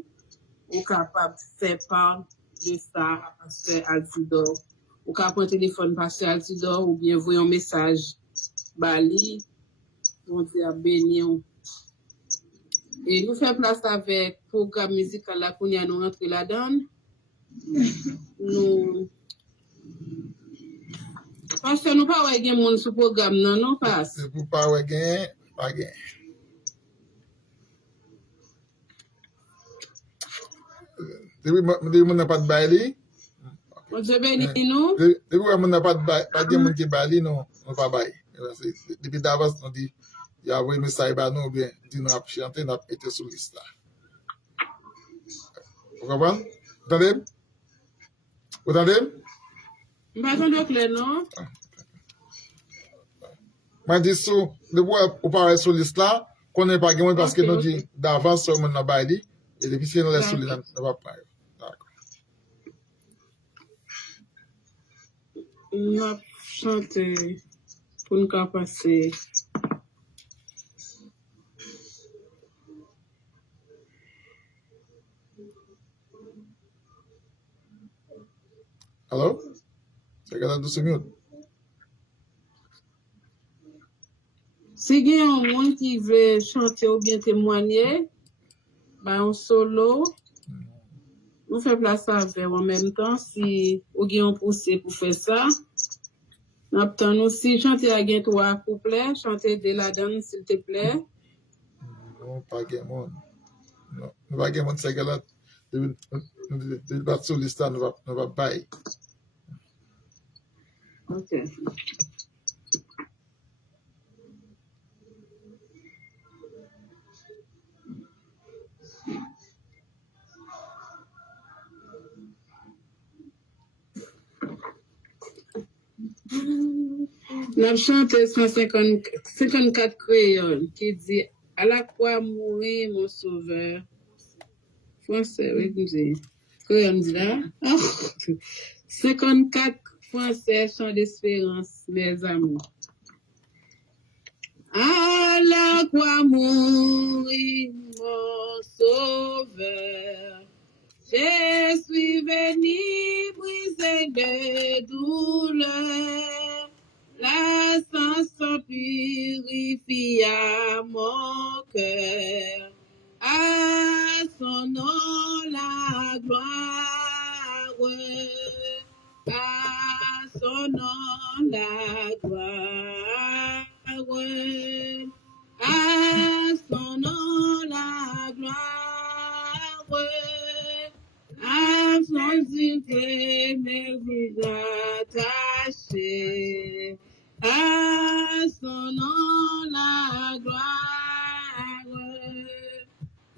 ou capable de faire part de ça à Pasteur Altidor. Ou capable prendre téléphone Pasteur Altidor, ou bien envoyer un message, bali, bon Dieu a béni. Et nous faisons place avec le programme musical là qu'on y a nous rentré là-dedans. Nous parce que nous pas ouais monde sur programme non passe. C'est pour pas ouais gain, pas gain. Depuis mon n'a pas de bail. Bon Dieu béni nous. Depuis mon n'a pas de bail, pas de monde qui bail non, on pas bail. Depuis d'avance on dit il y a un message ba nous bien, dit nous a chanter, n'a été sur liste là. Vous comprenez? Vous entendez? Pas de clair non. Moi dis sous de voir ou pas sur liste là, qu'on n'est pas gain parce que nous dit d'avance sur mon n'a bail et depuis si nous laisse sur liste on va pas. D'accord. On a chanté pour nous passer. Allô? C'est quand même 12 minutes. Si il y a un monde qui veut chanter ou bien témoigner, ben en solo, nous faisons place avec en même temps. Si vous avez un poussé pour faire ça, nous attendons aussi chanter à gain 3 couplets, chanter de la danse s'il te plaît. Non, pas gain monde. Non, nous pas gain monde c'est que là de battre sur liste nous va bailler. OK. Nous chantons 154 créoles qui dit à la croix mourir mon sauveur. Français, oui, vous dites. Créole dit là. 54 Français chant d'espérance, mes amours. À la croix mourir mon sauveur. Je suis venu briser de douleur. La sang purifia mon cœur. À son nom la gloire. À son nom la gloire. À son nom la gloire. À son sifflet mes vies attachées. À son nom la gloire.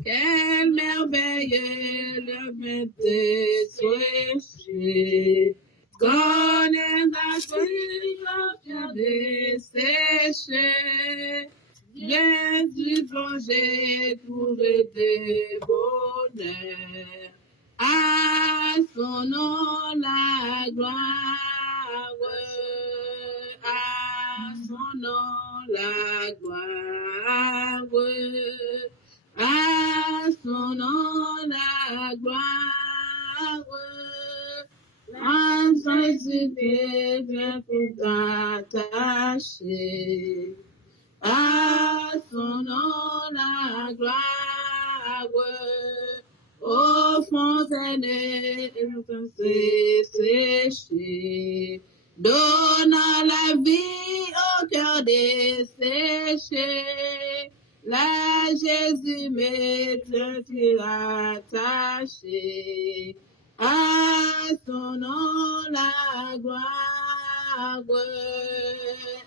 Quelle merveille le maître souhaité. Connaît la fille desséchée. Jésus plongé trouvé des bonheurs. À son nom la gloire. À son nom la gloire. À son nom la gloire. À son sifflet bien tout attaché. À son nom la gloire. Ô fontaine séchée, donnant la vie au cœur desséché. Là, Jésus m'est attaché. À son nom la gloire.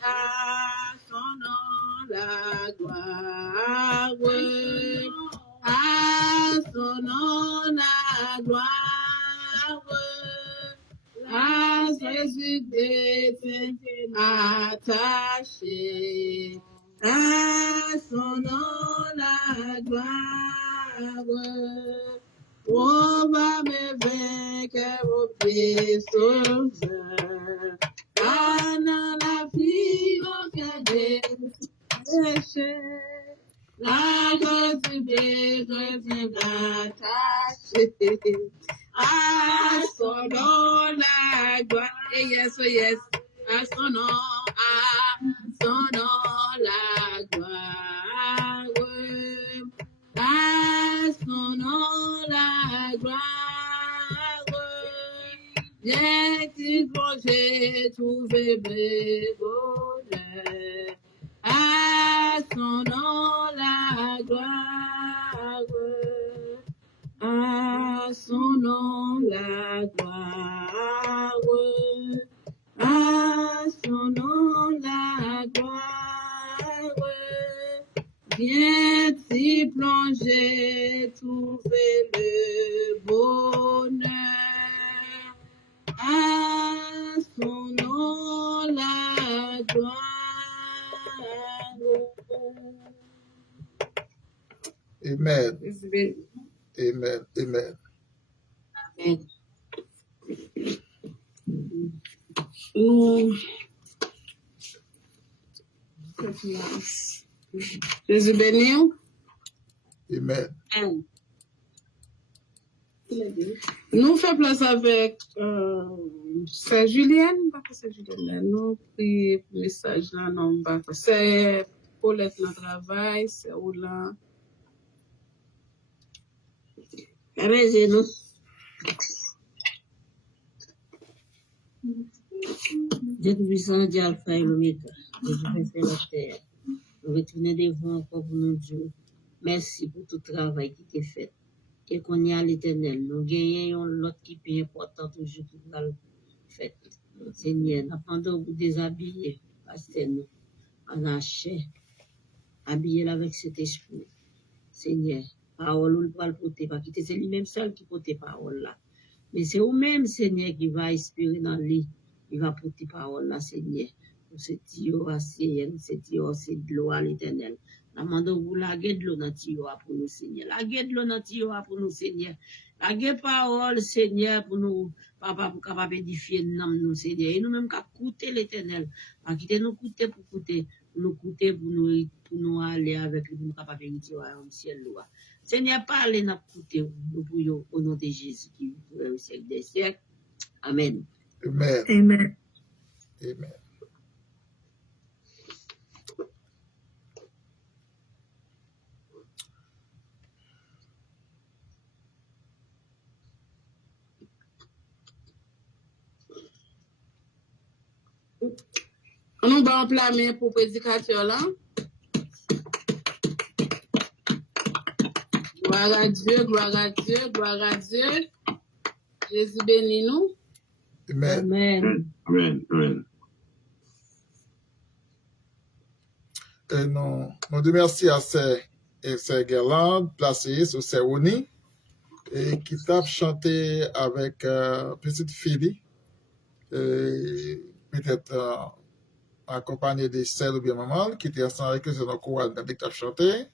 À son nom la gloire. À son nom la gloire, à Jésus défunt attaché. À son nom la gloire, on va me vaincre au pied sauveur. Ah, dans la vie, mon cœur péché. La grâce du péché attaché. À son nom la gloire. Yes, oh yes. À son nom la gloire. À son nom la gloire. J'ai plongé, trouvé bonheur. À son nom la gloire. À son nom la gloire. À son nom la gloire. Viens t'y plonger, trouver le bonheur. À son nom la gloire. Amen. Amen. Amen. Jésus béni. Amen. Nous faisons place avec Sœur Julienne, pas que Sœur Julienne, nous pris message là, non, pas que c'est Paulette dans le travail, c'est Oula. Amen. Dieu tout-puissant, Dieu Alpha et l'Oméga, Dieu qui fait la terre. Nous retournons devant encore pour nous Dieu. Merci pour tout le travail qui est fait. Et qu'on y a à l'éternel. Nous gagnons l'autre qui est important toujours qui va le faire. Seigneur, nous pendant vous déshabiller, pasteur nous, en achet, habiller avec cet esprit. Seigneur, parole ou le poil porter, pas quitter, c'est lui-même seul qui porte parole là. Mais c'est vous-même, Seigneur, qui va inspirer dans lui. Il va porter parole là, Seigneur. Pour ce tio à Seigneur, ce tio c'est de l'eau à l'éternel. Nous demandons vous la gueule de l'eau dans tio pour nous, Seigneur. La gueule de l'eau dans tio pour nous, Seigneur. La gueule parole, Seigneur, pour nous, papa, pour capable édifier nous, Seigneur. Et nous-mêmes, qu'à coûter l'éternel. Pas quitter nous coûter pour coûter. Pour nous aller avec lui, pour nous capable de au ciel, loi. Seigneur, parlez, nous coûter, nous prions au nom de Jésus qui vit au siècle des siècles. Amen. Amen. Amen. Amen. Nous allons blâmer pour le prédicateur là. Gloire à Dieu, gloire à Dieu, gloire à Dieu. Jésus bénit nous. Amen. Amen. Amen. Amen. Et nous remercions à ces Guerlain placés sur ces Oni et qui t'a chanté avec petite fille, peut-être accompagnée de celle ou bien maman qui était ensemble avec eux sur nos chorales qui t'a chanté.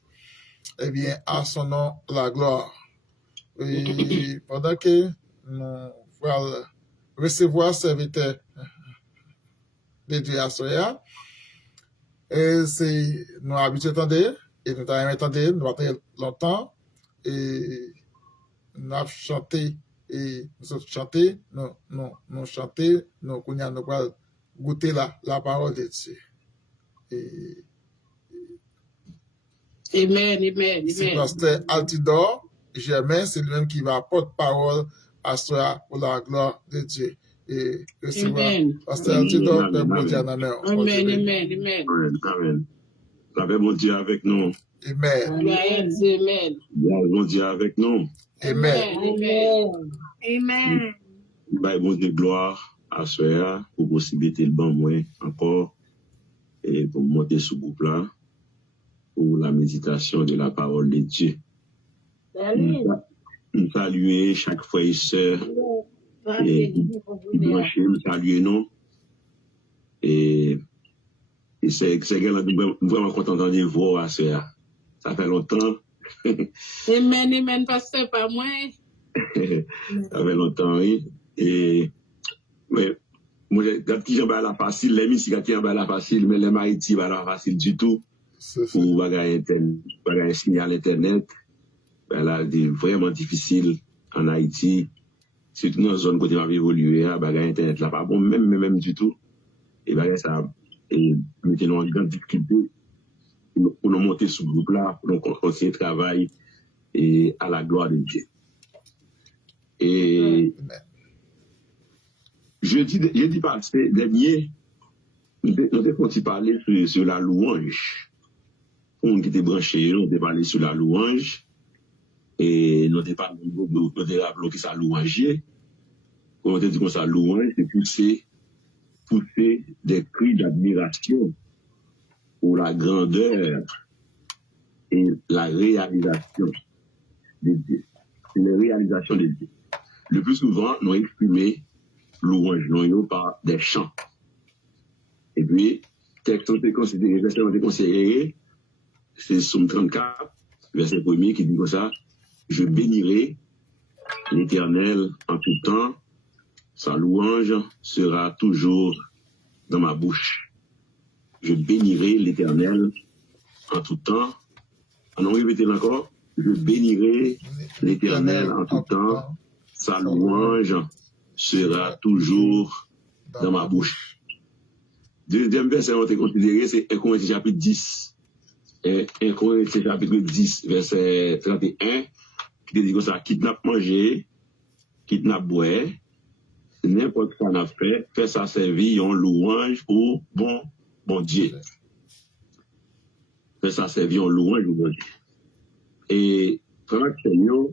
Eh bien, à son nom, la gloire. Et pendant que nous allons recevoir serviteur de Dieu à Soya, et c'est nous habitués à attendre, et nous avons attendu, nous avons longtemps, et nous avons chanté, et nous avons chanté, nous chanté, nous allons goûter la parole de Dieu. Et Amen, amen, c'est amen. pasteur Altidor Germain, c'est lui-même qui va porte-parole à soi pour la gloire de Dieu. Et recevoir Amen. pasteur Altidor, Père bon Dieu en amen. Amen, amen, amen. Amen. Amen. La paix, mon Dieu, avec nous. Amen. Gloire à Dieu, amen. Mon Dieu, avec nous. Amen. Amen. Amen. Bah, mon Dieu, gloire à soi, pour possibilité le bon moins encore, et pour monter ce groupe là. pour la méditation de la parole de Dieu. Nous saluons chaque frère et sœur qui branchent, nous saluons nous. Et c'est vraiment content de voir à ça. Ça fait longtemps. Amen, pasteur, pas moi. Ça fait longtemps, oui. Et ouais, moi, quand j'en bats la facile, les musiques qui en bas la facile, mais les maritimes pas la facile du tout. Pour bagailler signal internet, ben là, c'est vraiment difficile en Haïti. Surtout dans la zone côté m'a évolué, bagaille internet là pas bon, même du tout. Et bagaille ça, et mettez-nous en grande difficulté pour nous monter ce groupe là, pour nous continuer le travail et à la gloire de Dieu. Et jeudi passé dernier, nous avons parlé sur la louange. Pour nous qui étaient branchés, nous avons parlé sur la louange. Et nous avons parlé de ça louange. Nous avons dit que ça louange, c'est pousser des cris d'admiration pour la grandeur et la réalisation de Dieu. Les réalisations de Dieu. Le plus souvent, nous exprimons louange par des chants. Et puis, texte ont été considérés, verset ont été considérés, c'est Somme 34, verset 1er qui dit comme ça, je bénirai l'Éternel en tout temps, sa louange sera toujours dans ma bouche. Je bénirai l'Éternel en tout temps. On répète encore, je bénirai l'Éternel en tout temps, sa louange sera toujours dans ma bouche. Deuxième verset on été considéré, c'est 1 Corinthiens chapitre 10. 1 Corinthiens chapitre 10, verset 31, qui dit comme ça, quitte n'a manger, quitte n'a boire, n'importe quoi n'a fait ça servir en louange au bon Dieu. Fait ça servir en louange au bon Dieu. Et, frère Seigneur,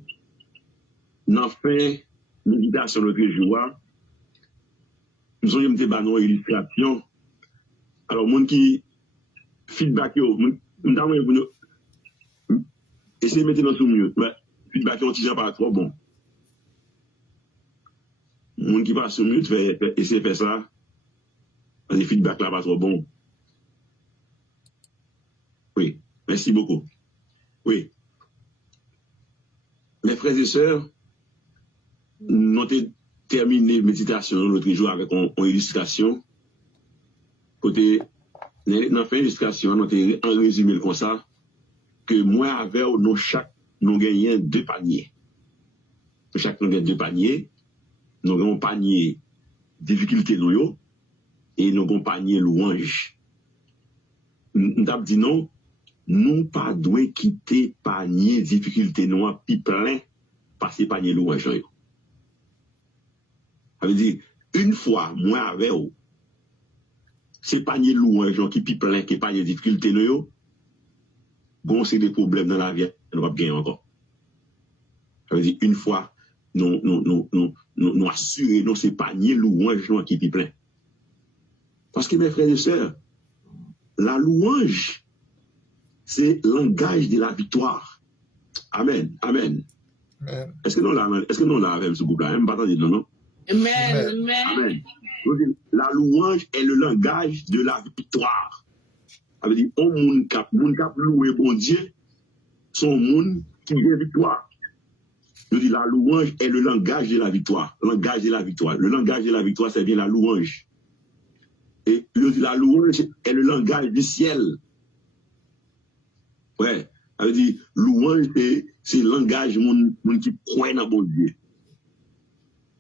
n'a fait méditation notre joie, nous avons des banons illustration. Alors, mon qui feedback, nous avons essayé de mettre dans tout mieux. Mais feedback, on ne pas trop bon. Mon qui passe mieux, essayer de faire ça. Les feedbacks là pas trop bon. Oui, merci beaucoup. Oui. Mes frères et sœurs, nous avons terminé la méditation l'autre jour avec une illustration. Côté, dans la fin illustration, nous avons en résumé comme ça, que moi, avec nous gagnons 2 paniers. Chaque nous gagne 2 paniers. Nous avons un panier difficulté nous et nous avons un panier louange. Nous avons dit non, nous pas doit quitter panier difficulté nous puis plein passer panier louange. Ça veut dire une fois moi avec vous, c'est panier louange qui puis plein qui panier difficulté nous bon c'est des problèmes dans la vie nous va gagner encore. Ça veut dire une fois nous assurer non c'est panier louange qui puis plein. Parce que mes frères et sœurs, la louange c'est langage de la victoire. Amen. Amen. Amen. Est-ce que nous l'avons ce groupe-là? Pas attendre non. Amen. Amen. La louange est le langage de la victoire. Ça veut dire, on moun kap loué bon Dieu, son moun qui vient victoire. Je dis, la louange est le langage de la victoire. Le langage de la victoire. Le langage de la victoire, c'est bien la louange. Et je dis, la louange est le langage du ciel. Ouais. Ça veut dire, louange, c'est le langage moun qui croit dans bon Dieu.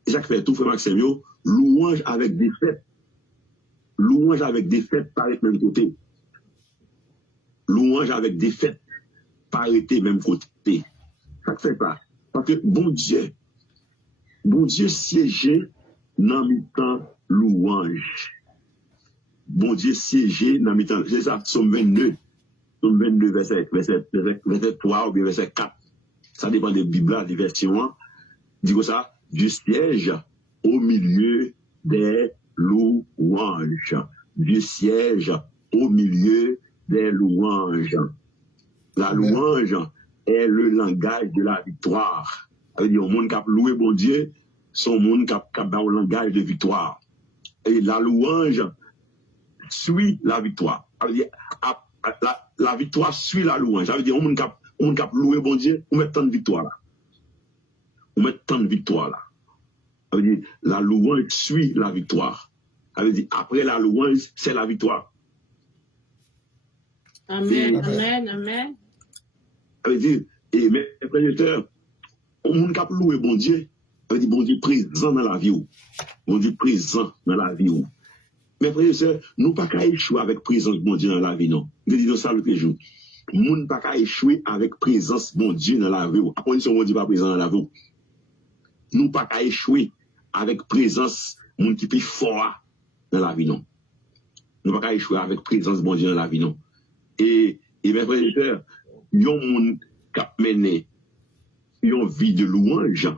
Et ça fait tout, frère Maxime, louange avec des fêtes. Louange avec des fêtes par le même côté. Louange avec des fêtes par le même côté. Ça fait pas. Parce que bon Dieu siégeait dans le temps louange. Bon Dieu siégeait dans le temps. C'est ça, Somme 22. Somme 22, verset 3 ou bien verset 4. Ça dépend des Bibles, des versions. Dit comme ça, du siège au milieu des louanges. Du siège au milieu des louanges. La Amen. louange est le langage de la victoire. Ça veut dire, le monde qui a loué bon Dieu, son monde qui a le langage de victoire. Et la louange suit la victoire. Ça veut dire, la victoire suit la louange. Ça veut dire, le monde qui a loué bon Dieu, on met tant de victoire là. On met tant de victoire là. Ça veut dire, la louange suit la victoire. Ça veut dire, après la louange, c'est la victoire. Amen, Amen. amen, amen. Ça veut dire, et mes frères, on monde qui a loué bon Dieu, ça veut dire, bon Dieu présent dans la vie. Bon Dieu présent dans la vie. Mes frères et sœurs, nous pas qu'à échouer avec présence bon Dieu dans la vie, non. Nous disons ça l'autre jour. Nous pas qu'à échouer avec présence bon Dieu dans la vie. À condition bon Dieu pas présent dans la vie. Nous pas qu'à échouer avec présence monde qui plus fort dans la vie, non. Nous pas qu'à échouer avec présence bon Dieu dans la vie, non. Et mes frères et sœurs, yon monde qui a mené une vie de louange,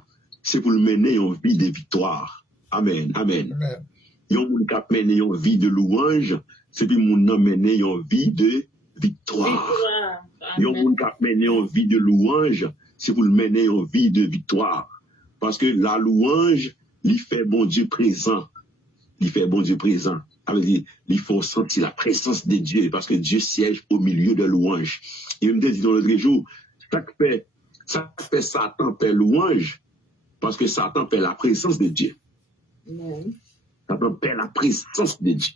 c'est pour le mener une vie de victoire. Amen, amen. Amen. Yon moun kap mene yon vie de louange, c'est puis moun nan mene yon vie de victoire. Victoire. Yon Amen. moun kap mene yon vie de louange, c'est pour le mener yon vie de victoire. Parce que la louange, il fait bon Dieu présent. Il fait bon Dieu présent. Ça veut dire, il faut sentir la présence de Dieu, parce que Dieu siège au milieu de louange. Et il me dit dans l'autre jour, ça fait Satan fait louange, parce que Satan fait la présence de Dieu. Amen. Satan fait la présence de Dieu.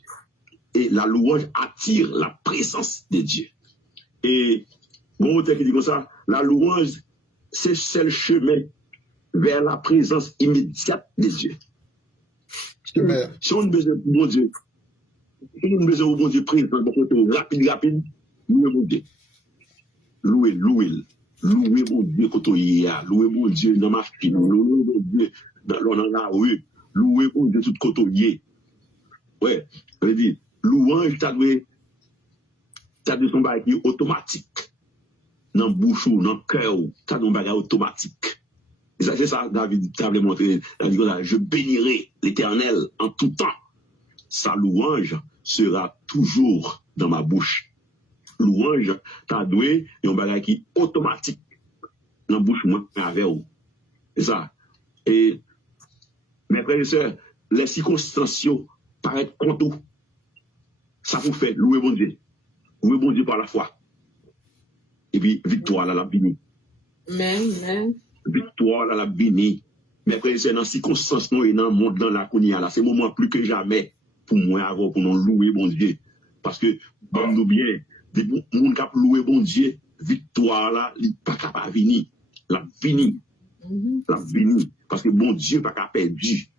Et la louange attire la présence de Dieu. Et mon auteur qui dit comme ça, la louange, c'est le chemin vers la présence immédiate de Dieu. Amen. Si on a besoin de bon Dieu, si on a besoin de bon Dieu présent, rapide, louez mon Dieu. Louez mon Dieu quand on y est, louez mon Dieu dans ma machine, louez mon Dieu dans la rue, louez mon Dieu tout quand on y est. Ouais, je veux dire, louange, ça doit son bagage qui est automatique. Dans la bouche ou dans le cœur, ça doit un bagage automatique. Et ça, c'est ça, David voulait montrer. David dit, je bénirai l'Éternel en tout temps. Sa louange sera toujours dans ma bouche. Louange, ça doit un bagage qui est automatique. Dans la bouche, moi, avec vous. C'est ça. Et, mes frères et sœurs, les circonstances paraissent contre vous. Ça vous fait louer bon Dieu. Louer bon Dieu par la foi. Et puis, victoire, là, la bénie. Amen, amen. Victoire, là, la bénie. Mes frères et sœurs, dans les circonstances, nous, et dans le monde, dans la Kounia, là, c'est le moment plus que jamais pour moi avoir, pour nous louer bon Dieu. Parce que, comme nous bien, des gens qui ont loué bon Dieu, victoire, là, il n'est pas capable de venir. La bénie. La bénie. Parce que bon Dieu pas qu'à perdu.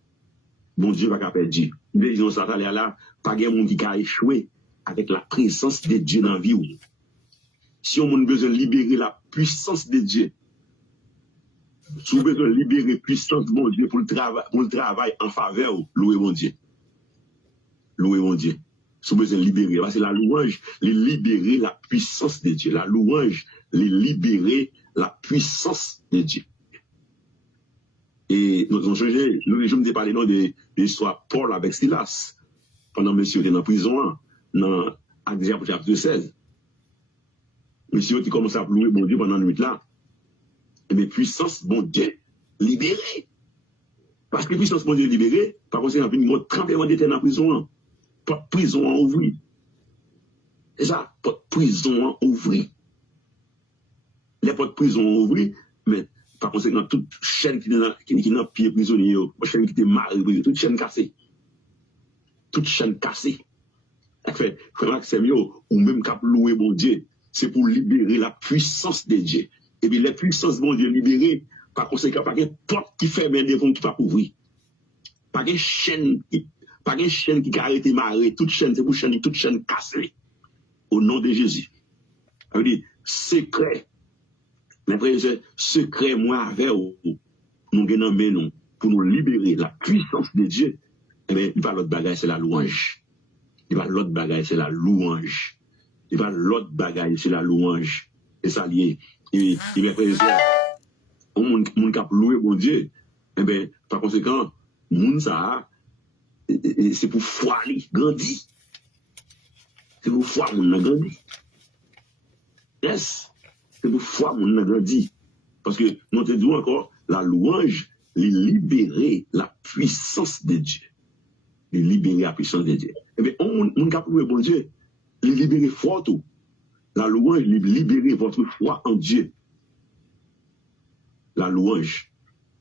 Bon Dieu pas qu'à perdu. Les gens ça là, pas de monde qui a échoué avec la présence de Dieu dans la vie. Si on a besoin de libérer la puissance de Dieu, si on a besoin de libérer la puissance de bon Dieu pour le travail en faveur, louez mon Dieu. Louez mon Dieu. Si on a besoin de libérer, parce que la louange, les libérer la puissance de Dieu. La louange, les libérer la puissance de Dieu. Et nous avons changé, je me parlé de l'histoire Paul avec Silas, pendant que monsieur était dans la prison, dans Actes chapitre 16. Monsieur qui commence à louer bon Dieu pendant la nuit là. Et mes puissances, bon Dieu, libérées. Parce que puissance, bon Dieu, libérée, par conséquent, il y a un tremblement de terre dans la prison. Pas de prison en ouvri. C'est ça, pas de prison en ouvri. Il n'y a pas de prison en ouvri, mais par conséquent, toute chaîne qui est dans le pied prisonnier, toute chaîne qui est marrée, toute chaîne cassée. Toute chaîne cassée. Fait, frère Maxime, ou même cap louer bon Dieu, c'est pour libérer la puissance de Dieu. Et bien, la puissance de bon Dieu libérée, par conséquent, pas de porte qui ferme des vents qui pas ouvrir. Pas de chaîne qui a arrêté marrée, toute chaîne, c'est pour chaîne, toute chaîne cassée. Au nom de Jésus. Ça veut dire, secret. Mais frère, secret, moi, avec vous, nous gagnons pour nous libérer la puissance de Dieu. Eh bien, il va l'autre bagage, c'est la louange. Il va l'autre bagage, c'est la louange. Il va l'autre bagage, c'est la louange. Et ça lié. Et mes frères, mon qui a loué mon Dieu, eh bien, par conséquent, mon ça, c'est pour foi, grandir. C'est pour foi, mon a grandi. Yes. C'est pour foi mon a grandi. Parce que nous te disons encore, la louange, les libérer la puissance de Dieu. Les libérer la puissance de Dieu. Eh bien, on cap louer bon Dieu, les libérer fort tout. La louange, libérer votre foi en Dieu. La louange.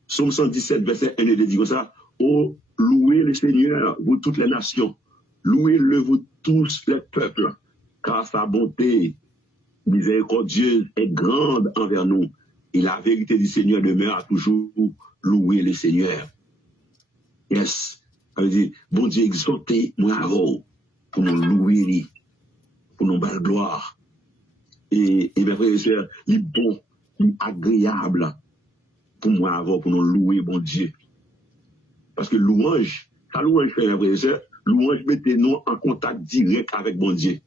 Psaume 117, verset 1 et 2 dit comme ça, oh, louez le Seigneur, vous toutes les nations. Louez-le, vous tous les peuples, car sa bonté miséricordieuse est grande envers nous. Et la vérité du Seigneur demeure à toujours. Louer le Seigneur. Yes. Ça veut dire, bon Dieu, exaltez moi avant pour nous louer, pour nous belle gloire. Et mes frères et sœurs, il est bon, il est agréable pour moi avant pour nous louer, bon Dieu. Parce que louange, la louange, mes frères et sœurs, louange, mettez-nous en contact direct avec bon Dieu.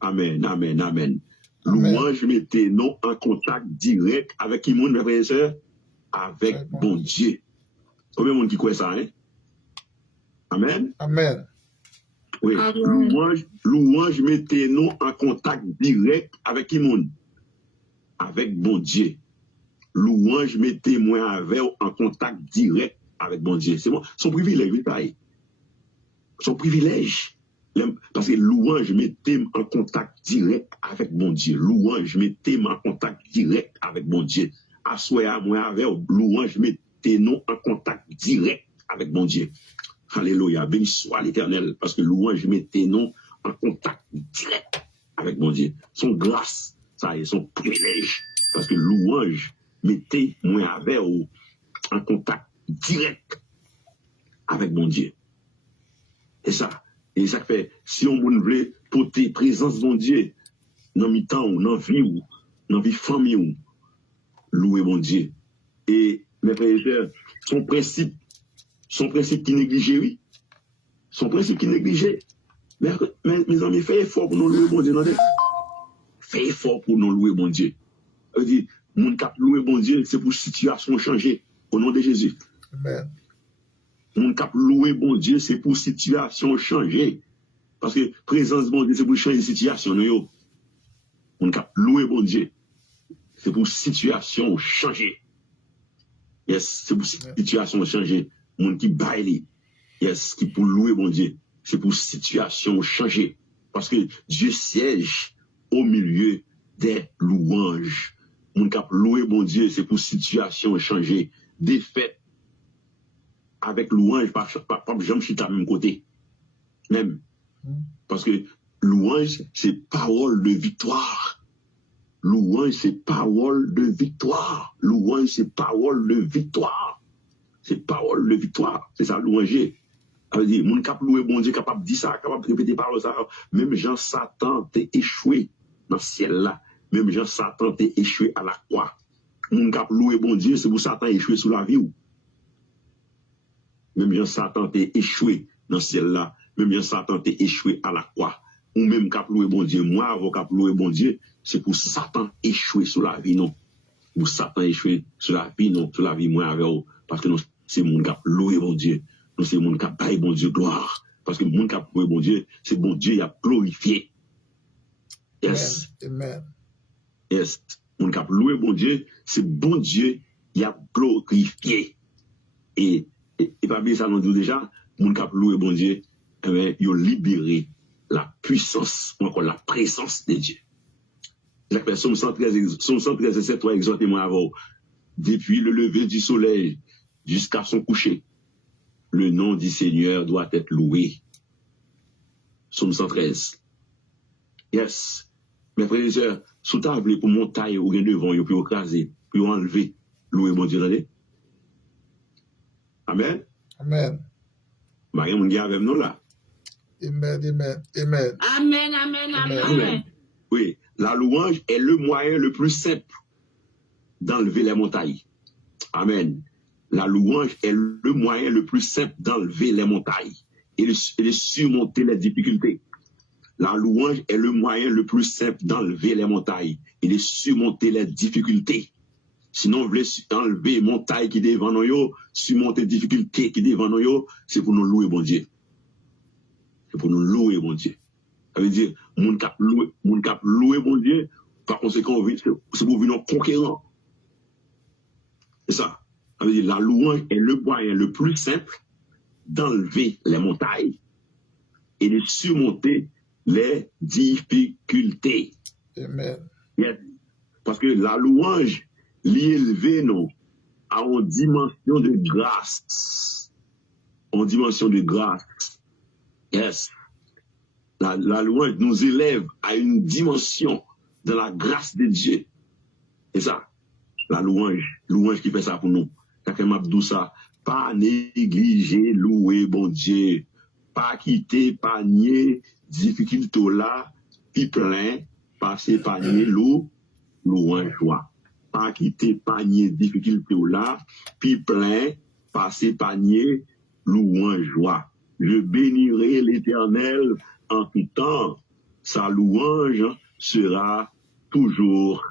Amen, amen, amen. Louange, mettez-nous en contact direct avec qui monde, mes frères et sœurs? Avec bon Dieu. Combien de monde qui croit ça, hein? Amen. Amen. Oui. Louange, mettez-nous en contact direct avec qui monde? Avec bon Dieu. Louange, mettez-moi avec en contact direct avec bon Dieu. C'est bon. Son privilège, oui, pareil. Son privilège. Parce que louange, mettez-moi en contact direct avec bon Dieu. Louange, mettez-moi en contact direct avec bon Dieu. Assoyez moi avec louange, mettez-nous en contact direct avec mon Dieu. Alléluia, béni soit l'Éternel, parce que louange, mettez-nous en contact direct avec mon Dieu. Son grâce, ça est son privilège, parce que louange, mettez-moi avec en contact direct avec mon Dieu. Et ça fait, si on veut porter présence de mon Dieu, dans mi-temps ou dans vie famille ou, louer mon Dieu. Et mes frères et sœurs, son principe qui négligé, oui. Son principe qui négligé. Mais mes amis, faites effort pour nous louer mon Dieu. Faites effort pour nous louer mon Dieu. Je dis, mon cap louer mon Dieu, c'est pour situation changer. Au nom de Jésus. Amen. Mon cap louer mon Dieu, c'est pour situation changer. Parce que présence de mon Dieu, c'est pour changer de situation. Mon cap louer mon Dieu. C'est pour situation changer. Yes, c'est pour situation changer. Mon qui baille. Yes, qui pour louer mon Dieu. C'est pour situation changer. Parce que Dieu siège au milieu des louanges. Mon cap louer mon Dieu, c'est pour situation changer. Défaite avec louange, pas jamais chita même côté. Même. Parce que louange, c'est parole de victoire. Louange, c'est parole de victoire. Louange, c'est parole de victoire. C'est parole de victoire. C'est ça, louanger. Ça veut dire, mon cap louer bon Dieu, capable de dire ça, capable de répéter parole ça. Même Jean Satan t'est échoué dans le ciel là. Même Jean Satan t'est échoué à la croix. Mon cap louer bon Dieu, c'est pour Satan échoué sous la vie. Même Jean Satan t'est échoué dans le ciel là. Même Jean Satan t'est échoué à la croix. Ou même cap louer bon Dieu. Moi, avant cap louer bon Dieu, c'est pour Satan échouer sur la vie, non. Pour Satan échouer sur la vie, non. Sur la vie, moi, avec vous. Parce que nous, c'est mon cap louer bon Dieu. Nous, c'est mon cap bailler bon Dieu gloire. Parce que mon cap louer bon Dieu, c'est bon Dieu, il a glorifié. Yes. Amen. Yes. Mon cap louer bon Dieu, c'est bon Dieu, il a glorifié. Et pas bien ça, nous dit déjà, mon cap louer bon Dieu, eh bien, il a libéré la puissance, ou encore la présence de Dieu. Somme 113, 7, 3, exhortez-moi avant. Depuis le lever du soleil jusqu'à son coucher, le nom du Seigneur doit être loué. Somme 113. Yes. Mes frères et sœurs, sous table pour montagne ou rien devant, puis écraser, puis enlever, louer mon Dieu, attendez. Amen. Amen. Marie, mon gars, avec nous là. Amen, amen, amen. Amen, amen, amen. Amen. Oui, la louange est le moyen le plus simple d'enlever les montagnes. Amen. La louange est le moyen le plus simple d'enlever les montagnes et de surmonter les difficultés. La louange est le moyen le plus simple d'enlever les montagnes et de surmonter les difficultés. Sinon, vous voulez enlever les montagnes qui devant nous, surmonter les difficultés qui devant nous, c'est pour nous louer, bon Dieu. C'est pour nous louer, bon Dieu. Ça veut dire, mon cap louer, bon Dieu, Par conséquent, c'est pour venir conquérant. C'est ça. Ça veut dire la louange est le moyen le plus simple d'enlever les montagnes et de surmonter les difficultés. Amen. Yes. Parce que la louange l'élève nous à une dimension de grâce. En dimension de grâce. Yes. La louange nous élève à une dimension de la grâce de Dieu. C'est ça. La louange qui fait ça pour nous. Quelqu'un m'a dit ça. Pas négliger, louer bon Dieu. Pas quitter, pas nier, difficulté là, puis plein, passer panier, louange, joie. Pas quitter, pas nier, difficulté là, puis plein, passer panier, louange, joie. Je bénirai l'Éternel en tout temps. Sa louange sera toujours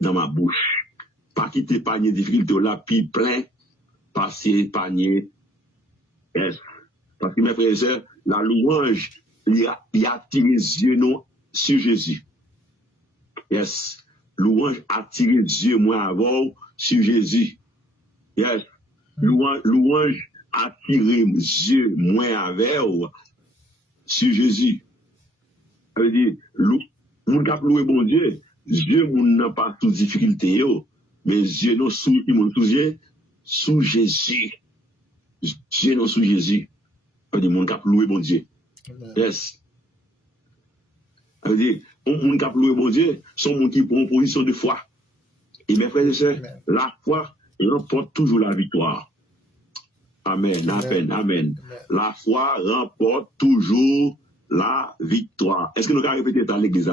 dans ma bouche. Pas quitter, pas nier, difficulté là, puis plein, passer panier. Yes. Parce que mes frères et sœurs, la louange, il attire les yeux non sur Jésus. Yes. Louange attire les yeux moins avant sur Jésus. Yes. Louange attire les yeux moins avant sur Jésus. Ça veut dire, moun kap louer bon Dieu, Dieu moun n'a pas toute difficulté mais Dieu non sous Jésus. Dieu non sous Jésus. Ça veut dire, moun kap louer bon Dieu. Yes. Ça veut dire, moun kap louer bon Dieu, sont moun qui prend une position de foi. Et mes frères et sœurs, la foi remporte toujours la victoire. Amen, amen, amen. La foi remporte toujours la victoire. Est-ce que nous allons répéter dans l'église?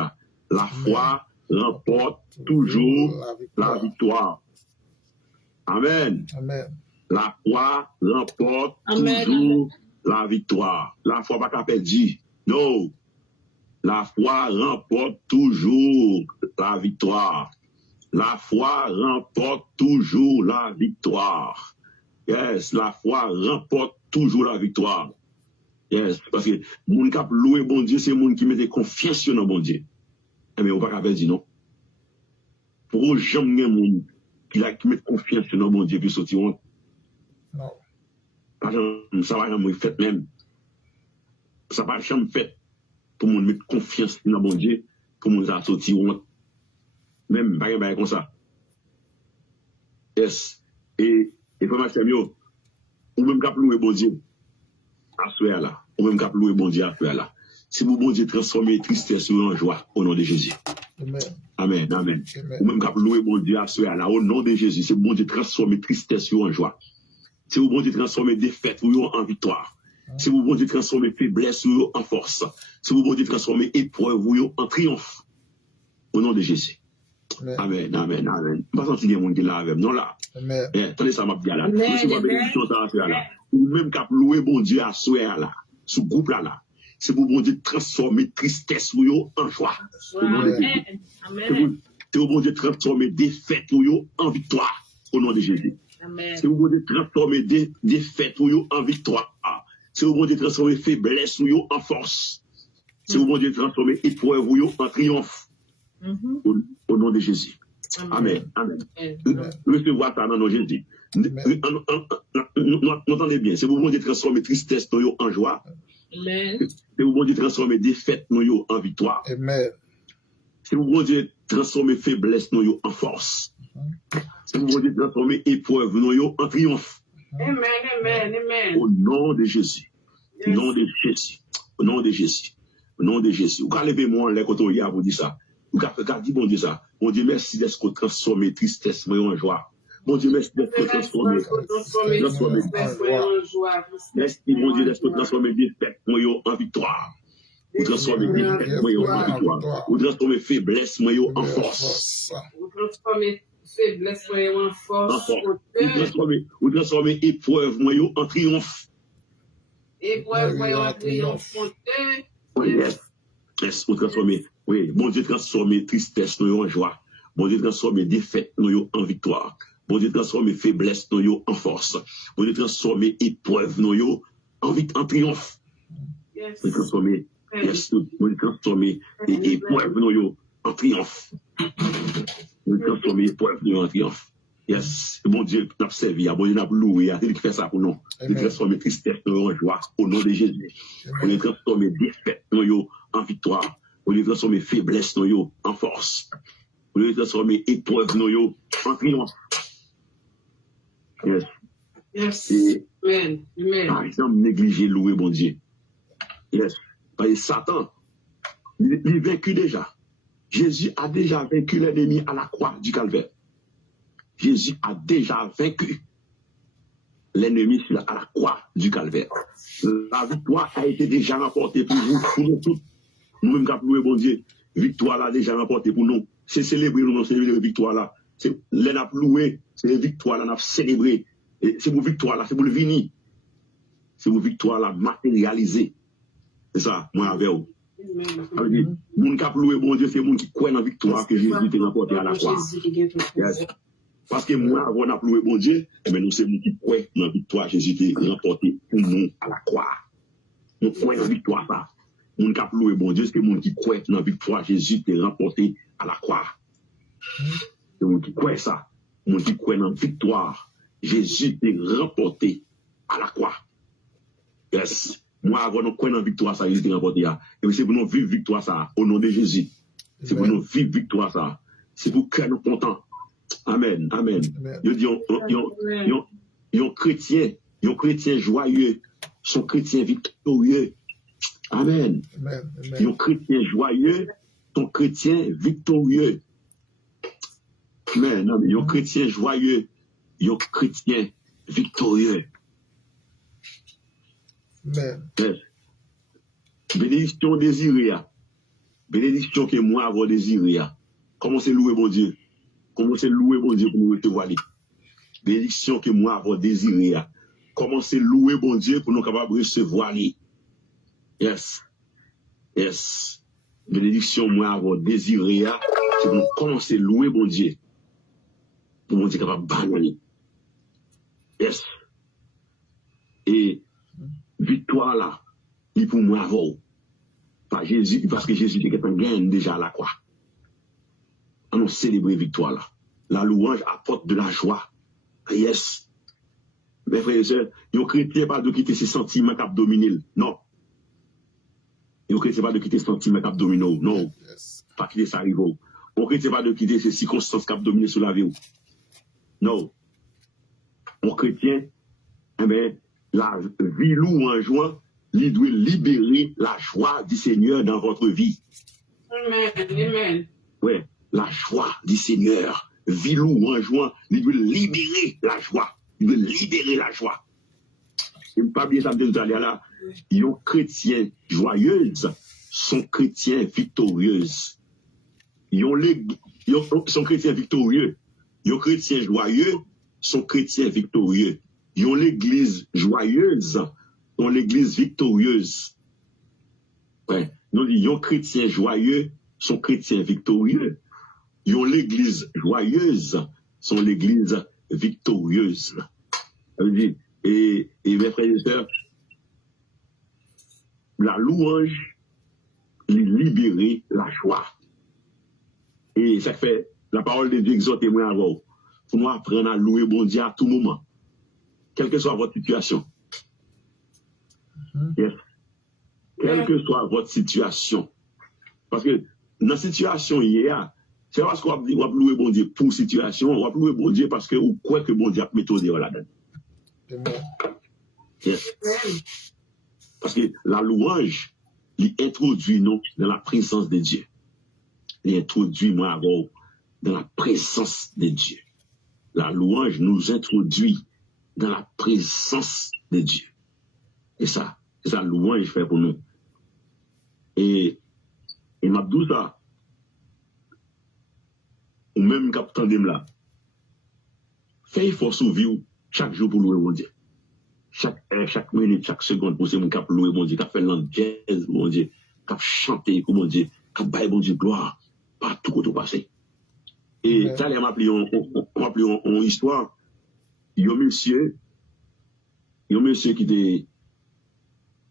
La foi remporte toujours la victoire. Amen. Amen. La foi remporte toujours la victoire. La foi pas perdue. Non. La foi remporte toujours la victoire. La foi remporte toujours la victoire. Yes, la foi remporte toujours la victoire. Yes, parce que moun kap louer bon Dieu, c'est moun qui mette confiance dans bon Dieu. Mais on va pas dire non. Pour jamais moun qui mette confiance dans bon Dieu qui sorti honte. Non. Ça va jamais fait même. Ça va jamais fait pour moun mettre confiance dans bon Dieu pour moun ça sorti honte. Même pas comme ça. Yes. Et frère Samuel, ou même kap louer bon Dieu. À là, ou même cap louer bon Dieu à là. Si vous bon Dieu transformer tristesse en joie au nom de Jésus. Amen. Amen, amen. Ou même cap louer bon Dieu à là au nom de Jésus. Si bon Dieu transformer tristesse en joie. Si vous bon Dieu transformer défaite en victoire. Si vous bon Dieu transformer faiblesse en force. Si vous bon Dieu transformer épreuve en triomphe. Au nom de Jésus. Amen, amen, amen. Pas sentir qu'il y a monde qui là avec non là. Amen. Attendez ça m'a bien là. Ou même cap louer bon Dieu à soir là, sous groupe là. C'est pour bon Dieu transformer tristesse en joie. Amen. C'est pour bon Dieu transformer défaite en victoire au nom de Jésus. C'est pour bon Dieu transformer défaite en victoire. C'est pour bon Dieu transformer faiblesse en force. C'est pour bon Dieu transformer épreuve en triomphe. Au nom de Jésus. Amen. Amen. Recevoir ça dans nos Jésus. Nous entendez bien. C'est pour bon Dieu transformer tristesse en joie. C'est pour bon Dieu transformer défaite en victoire. C'est pour bon Dieu transformer faiblesse en force. C'est pour bon Dieu transformer épreuve en triomphe. Amen. Au nom de Jésus. Au nom de Jésus. Au nom de Jésus. Au nom de Jésus. Vous allez lever moi les côtés hier vous dire ça. Vous allez dire bon Dieu ça. Bon Dieu merci d'être transformé tristesse en joie. Bon Dieu merci d'être transformé en joie. Merci bon Dieu d'être transformé défaite en victoire. Vous transformez défaite en victoire. Vous transformez faiblesse en force. Vous transformez faiblesse en force. Vous transformez épreuve en triomphe. Épreuve en triomphe. Yes, vous transformez. Oui, bon Dieu transforme tristesse en joie. Bon Dieu transforme défaite en victoire. Bon Dieu transforme faiblesse en force. Bon Dieu transforme épreuve en triomphe. Bon Dieu transforme épreuve en triomphe. Nous transformer épreuve en triomphe. Yes, bon Dieu, nous avons servi, bon Dieu, nous avons loué, c'est lui qui fait ça pour nous. Il transforme tristesse en joie au nom de Jésus. On les transforme défaite en victoire. On les transforme faiblesse en force. On les transforme épreuve en triomphe. Yes. Yes. Et, Amen. Amen. par exemple, négliger louer bon Dieu. Yes. Parce que Satan, il est vaincu déjà. Jésus a déjà vaincu l'ennemi à la croix du calvaire. Jésus a déjà vaincu l'ennemi à la croix du calvaire. La victoire a été déjà remportée pour vous, pour nous tous. Nous-mêmes qui avons loué bon Dieu, victoire là déjà remportée pour nous. C'est célébrer, nous célébrer la victoire là. C'est les n'a loué, c'est les victoires là, nous avons célébré. C'est pour victoire là, c'est pour le venir. C'est pour victoire là, matérialisée. C'est ça, moi avec vous. Moun qui a loué bon Dieu, c'est moun qui croit dans la victoire que Jésus t'a remporté à la croix. Yes. Parce que moi, avant de louer bon Dieu, mais nous sommes qui croient dans la victoire que Jésus t'a remporté pour nous à la croix. Nous croyons dans la victoire ça. Moun qui a loué bon Dieu, c'est moun qui croit dans la victoire que Jésus t'a remporté à la croix. C'est moun qui croit ça. Moun qui croit dans la victoire Jésus t'a remporté à la croix. Yes. Moi, avant de croire dans la victoire, ça, Jésus t'a remporté. Et c'est pour nous vivre victoire, ça, au nom de Jésus. C'est pour nous vivre victoire, ça. C'est pour que nous contents. Amen. Amen. Je dis, un chrétien joyeux, son chrétien victorieux. Amen. Un chrétien joyeux, son chrétien victorieux. Amen. Un chrétien joyeux, un chrétien victorieux. Amen. Bénédiction désirée. Bénédiction que moi avoir désiré. Comment c'est louer bon Dieu? Comment c'est louer bon Dieu pour nous recevoir? Bénédiction que moi avoir désiré. Comment c'est louer bon Dieu pour nous capables de recevoir? Yes. Yes. Bénédiction moi avoir désiré. C'est pour nous commencer à louer bon Dieu. Pour nous dire capable de bannir. Yes. Et victoire là, il pour moi avoir. Parce que Jésus est un gain déjà à la croix. On célébrer victoire là. La louange apporte de la joie. Yes. Mes frères et sœurs, les chrétiens pas de quitter ces sentiments qui dominent. Non. Les chrétiens pas de quitter ces sentiments qui dominent. Non. Pas quitter ça arrive. Les chrétiens pas de quitter ces circonstances qui dominent sur la vie. Non. Les chrétiens, eh bien, la vie louange, il doit libérer la joie du Seigneur dans votre vie. Amen. Amen. Ouais, la joie du Seigneur. Vie louange, il doit libérer la joie. Il doit libérer la joie. Et pas bien ça de là. Les chrétiens joyeuses sont chrétiens victorieuses. Ils sont chrétiens victorieux. Les chrétiens joyeux sont chrétiens victorieux. Ils ont l'église joyeuse, ils ont l'église victorieuse. Ouais. Nous disons chrétiens joyeux sont chrétiens victorieux. Ils ont l'église joyeuse, sont l'église victorieuse. Et mes frères et sœurs, la louange, libérer la joie. Et ça fait, la parole de Dieu exhorte moi avant. Pour nous apprendre à louer bon Dieu à tout moment. Quelle que soit votre situation. Yes. Quelle que soit votre situation. Parce que dans la situation hier, c'est parce qu'on va louer bon Dieu pour situation, on va louer bon Dieu parce que vous croyez que bon Dieu a méthodé là-dedans. Yes. Parce que la louange, il introduit nous dans la présence de Dieu. Il introduit moi avant dans la présence de Dieu. La louange nous introduit dans la présence de Dieu. Et ça, c'est ça louange fait pour nous. Et m'a dit ça, ou même quand vous là, faites effort sur vie chaque jour pour louer mon Dieu. Chaque minute, chaque seconde pour mon cap louer mon Dieu, cap faire l'angèse mon Dieu, cap chanter pour mon Dieu, cap bailler mon Dieu gloire, partout où tout passer. Et ça, on m'a appelé en histoire. Il y a un monsieur qui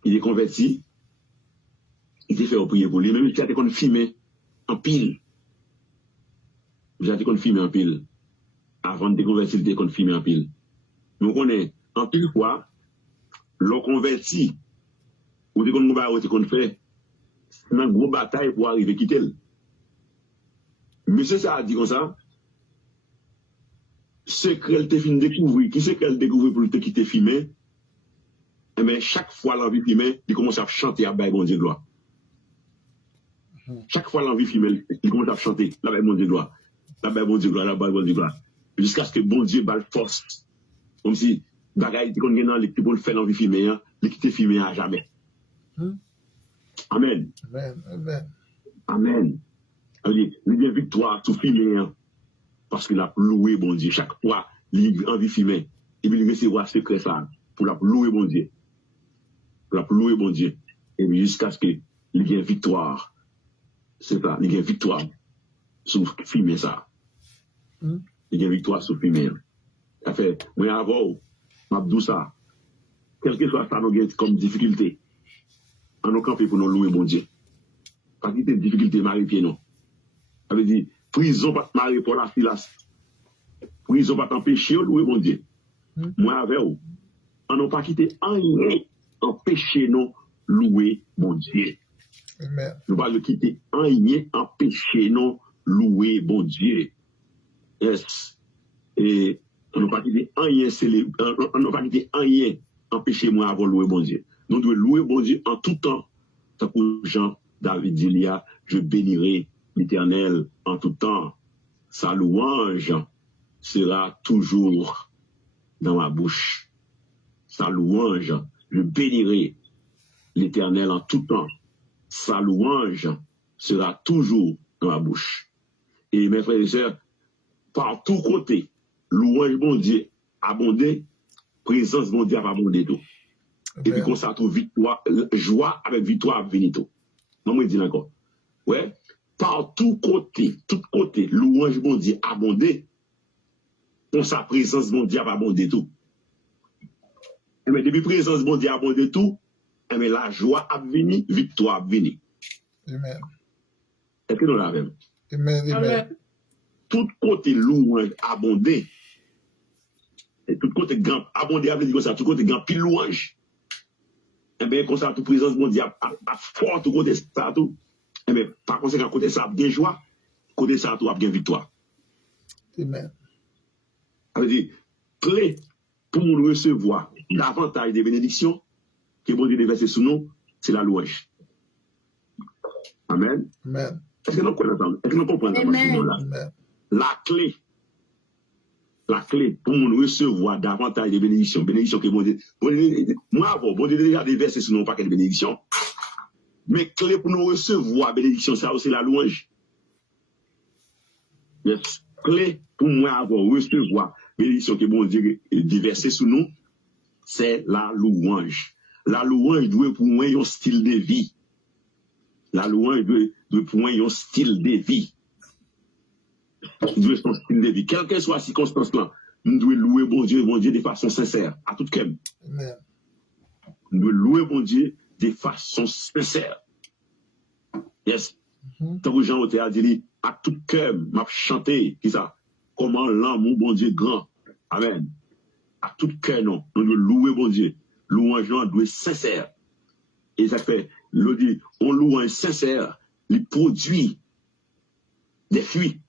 est converti, il était fait prier pour lui, même il a été filmé en pile. J'ai été filmé en pile. Avant de convertir, j'étais filmé en pile. Donc on est en pile fois, l'on converti, ou de qu'on fait, c'est une grosse bataille pour arriver à quitter. Monsieur ça a dit comme ça, ce qu'elle te fin découvrir, qui c'est qu'elle découvre pour te quitter filmé, eh bien, chaque fois l'envie filmée, il commence à chanter à Baye bon Dieu gloire. Chaque fois l'envie filmée, il commence à chanter la Baye bon Dieu gloire. La Baye bon Dieu gloire, la Baye bon Dieu gloire. Jusqu'à ce que bon Dieu balle force. Comme si, bagaille, qu'on gagne dans l'équipe pour le faire l'envie filmée, l'équipe filmée à jamais. Amen. Amen. Amen. Amen. Il y a victoire tout filmé, parce qu'il a loué bon Dieu. Chaque fois, il a envie filmé, et puis il recevra secret ça, pour la louer bon Dieu. Pour la louer bon Dieu. Et puis jusqu'à ce qu'il y ait victoire. C'est ça, il y a victoire sur filmer ça. Il y a victoire sur filmer. Ça fait, moi avant, m'abdou ça, quel que soit ça, nous avons comme difficulté. En nous camper pour nous louer bon Dieu. Pas qu'il y ait des difficultés, Marie-Pierre, non. Ça veut dire, prison pas marier pour la filasse. Prison pas t'empêcher de louer bon Dieu. Moi avec vous, on n'a pas quitté rien empêcher nous louer bon Dieu. Amen. Nous pas le quitter rien empêcher nous louer bon Dieu. Yes. Et on n'a pas quitté rien on n'a pas quitté rien empêcher moi avant louer bon Dieu. Nous devons louer bon Dieu en tout temps. Tant que Jean David dit il y a, je bénirai l'Éternel en tout temps. Sa louange sera toujours dans ma bouche. Sa louange, je bénirai l'Éternel en tout temps. Sa louange sera toujours dans ma bouche. Et mes frères et sœurs, par tous côtés, louange bon Dieu abondé, présence bon Dieu a abondé tout. Et puis qu'on s'en trouve victoire, joie avec victoire venir tout. Non, moi je dis encore. Ouais. Par tout côté, louange bon Dieu abondé, pour sa présence bon Dieu a abondé tout. Et bien, depuis présence bon Dieu a abondé tout, et bien la joie a venu, victoire a venu. Amen. Est-ce que nous l'avons? Amen. Amen. Tout côté louange abondé, et tout côté abondé, avec dit ça, tout côté grand pile louange. Et bien, comme ça, toute présence bon Dieu a fort tout côté ça tout. Et bien, par conséquent, côté ça a bien joie, côté ça tout a bien victoire. Amen. Ça veut dire, clé pour nous recevoir davantage des bénédictions que bon Dieu déverse sur nous, c'est la louange. Amen. Amen. Est-ce que nous comprenons? Est-ce que nous comprenons? Amen. La clé pour nous recevoir davantage des bénédictions que bon Dieu, moi avant, bon Dieu déjà déversé sur nous un paquet de bénédictions, mais clé pour nous recevoir bénédiction, ça c'est la louange. Yes. Clé pour moi avoir recevoir bénédiction que bon Dieu déversé sur nous, c'est la louange. La louange doit pour moi un style de vie. La louange doit pour moi un style de vie. Il doit son style de vie. Quelle que soit la circonstance là, nous devons louer bon Dieu de façon sincère, à tout cœur. Amen. Nous devons louer bon Dieu de façon sincère. Yes. Tant que Jean a dit, à tout cœur, m'a chanté, qui ça? Comment l'amour bon Dieu grand. Amen. À tout cœur, non. Nous devons louer bon Dieu. Louange doit être sincère. Et ça fait, on loue un sincère, il produit des fruits.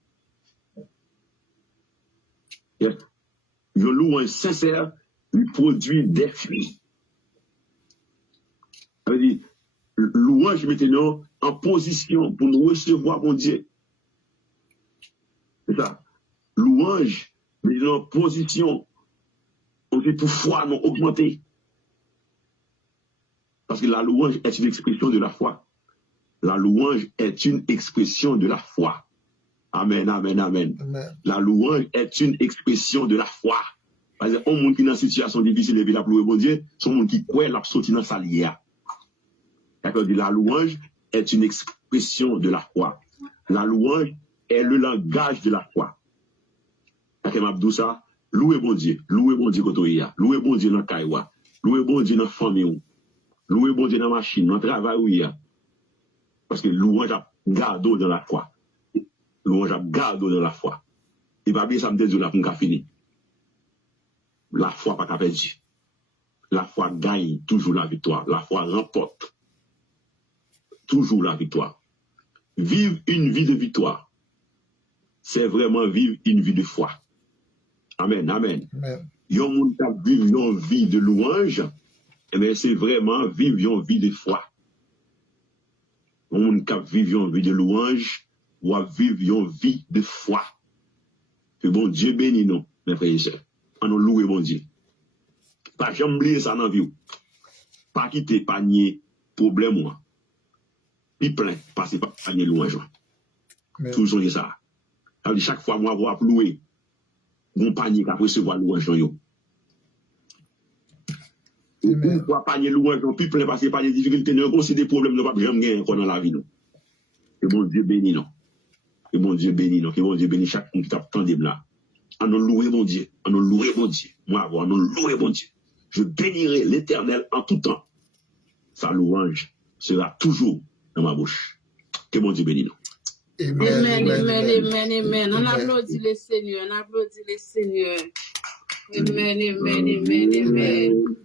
Yes. Je loue un sincère, il produit des fruits. Ça veut dire, louange maintenant en position pour nous recevoir mon Dieu. C'est ça. Louange maintenant en position pour foi nous augmenter. Parce que la louange est une expression de la foi. La louange est une expression de la foi. Amen, amen, amen. Amen. La louange est une expression de la foi. Parce que un monde qui est dans une situation difficile et la louer bon Dieu, c'est un monde qui croit la sortie dans sa lière. D'accord? La louange est une expression de la foi. La louange est le langage de la foi. D'accord, m'abdou ça? Louer bon Dieu kotoya. Louer bon Dieu dans Kaiwa. Louer bon Dieu dans famille. Louer bon Dieu dans machine, dans travail où il y a. Parce que louange a gardé dans la foi. Louange a gardé dans la foi. Et pas bien ça me dit là pour finir. La foi pas qu'à perdre. La foi gagne toujours la victoire. La foi remporte toujours la victoire. Vivre une vie de victoire, c'est vraiment vivre une vie de foi. Amen, amen. Yon moun tap vivre une vie de louange, mais c'est vraiment vivre une vie de foi. Yon moun tap vivre une vie de louange, ou à vivre une vie de foi. Que bon Dieu bénisse nous, mes frères et sœurs. On nous loue bon Dieu. Pas jamais oublier ça dans la vie. Pas quitter, pas nier, problème, moi. Puis plein, passer par panier louange. Toujours ça. Alors, chaque fois, moi, voir louer, mon panier qui a recevoir louange. Une fois, panier louange, puis plein, passer par des difficultés, nous avons des problèmes, nous ne pouvons jamais gagner dans la vie. Que bon Dieu bénisse nous. Que bon Dieu bénisse nous. Que bon Dieu bénisse chaque monde qui t'attend là. On nous louer mon Dieu. On nous louer mon Dieu. Moi, on nous louer mon Dieu. Je bénirai l'Éternel en tout temps. Sa louange sera toujours dans ma bouche. Que mon Dieu bénisse nous. Amen. On applaudit le Seigneur. Amen.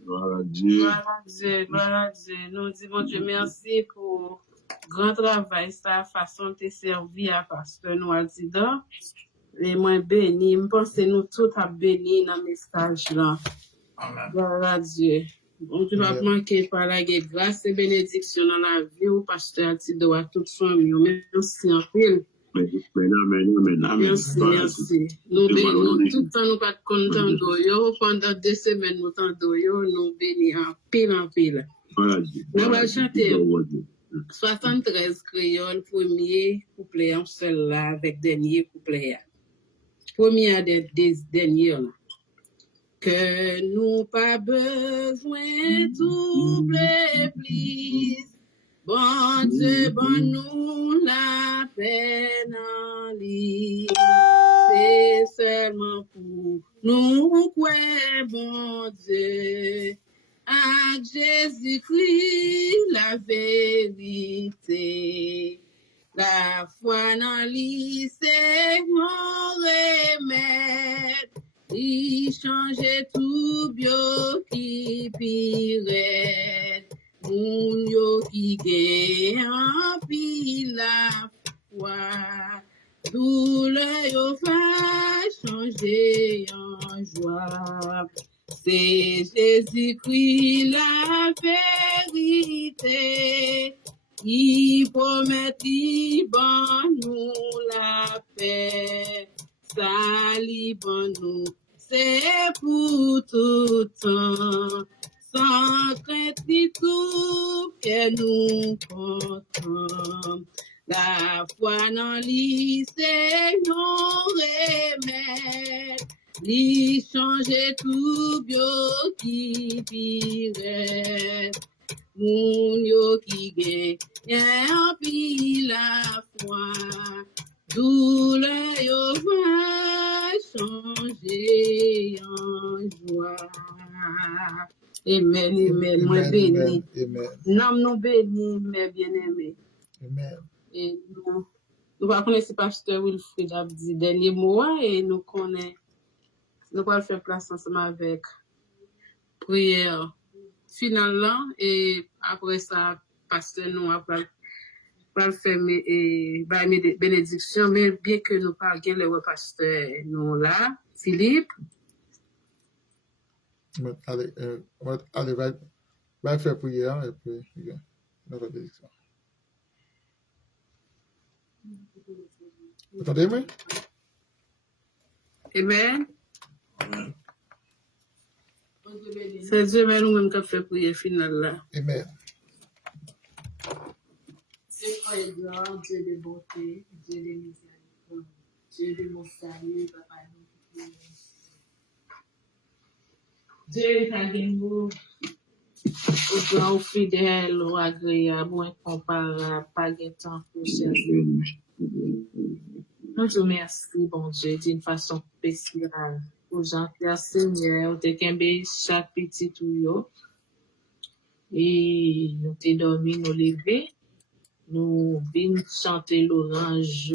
Gloire à Dieu. Gloire à Dieu. Nous disons Dieu merci pour grand travail, sa façon de servir à Pasteur Noaldida. Et moi béni, je pense que nous tous à béni dans le message là. Gloire à Dieu. On ne va pas manquer par la grâce et bénédiction dans la vie au Pasteur Altido à toute famille. Merci en pile. Amen. Merci. Nous bénissons tout le temps, nous pas contents d'eux. Pendant 2 semaines, nous t'entendons, nous bénissons en pile. Nous allons chanter 73 créoles, premier couplet en seul là, avec dernier couplet. Premier des derniers là. Que nous pas besoin doubler plus. Bon Dieu, bon nous la peine en lit. C'est seulement pour nous quoi, bon Dieu. À Jésus-Christ, la vérité. La foi dans lui, c'est mon remède. Il changeait tout bio qui pirait. Moun yo qui gagne en pile la foi. Douleur yo va changer en joie. C'est Jésus-Christ la vérité. Il promet, il bon nous la paix. Ça li bon nous, c'est pour tout temps. Sans crainte ni tout, que nous comptons. La foi dans lui, c'est nos remèdes. Lui changer tout bio qui virait. Moun yo qui gagne en pile la foi. Douleur yo va changer en joie. Amen. Moi béni. Nam nous béni, mes bien-aimés. Amen. Et nous va connaître Pasteur Wilfrid a dit dernier mot et nous allons faire place ensemble avec prière finale et après ça, Pasteur nous va faire bénédiction, mais bien que nous parlions le pasteur nous là, Philippe. Allez, va faire prière et puis notre bénédiction. Vous entendez-moi? Amen. C'est Dieu mais nous-mêmes qui fait prière finale là. Amen. Dieu est grand, Dieu de bonté, Dieu de miséricorde, Dieu de mon salut, Papa nous. Dieu est agréable, au grand, au fidèle, au agréable, au incomparable, pas de temps pour chercher. Nous te remercions, bon Dieu, d'une façon spéciale. Pour Jean-Pierre Seigneur, te kembe chaque petit tuyau. Et nous te dormi, nous lever. Nous venons chanter l'orange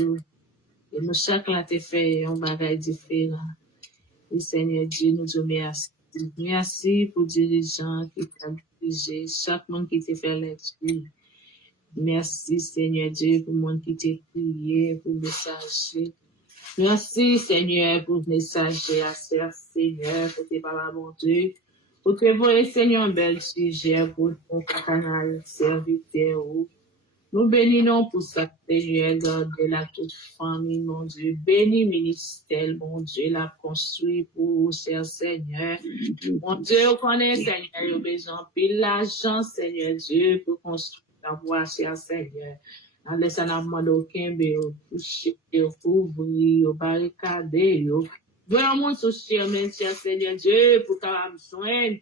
Et nous, chacun te fait un bagage différent. Et Seigneur Dieu, nous te merci. Merci pour les dirigeants qui t'ont dirigé, chaque monde qui t'a fait l'étude. Merci, Seigneur Dieu, pour le monde qui t'a prié, pour le messager. Merci, Seigneur, pour le messager, Seigneur, pour tes paroles, mon Dieu. Pour te voir, Seigneur, un bel sujet pour ton canal, serviteur. Nous bénissons pour ça, Seigneur, garder la toute famille, mon Dieu. Bénis ministère, mon Dieu, la construit pour vous, cher Seigneur. Mon Dieu, on connaît, Seigneur, il y a besoin de l'argent, Seigneur Dieu, pour construire la voie, cher Seigneur. En laissant la main d'aucun, mais au toucher, au couvrir, au barricader, au vraiment toucher, mais cher Seigneur Dieu, pour qu'elle ait besoin.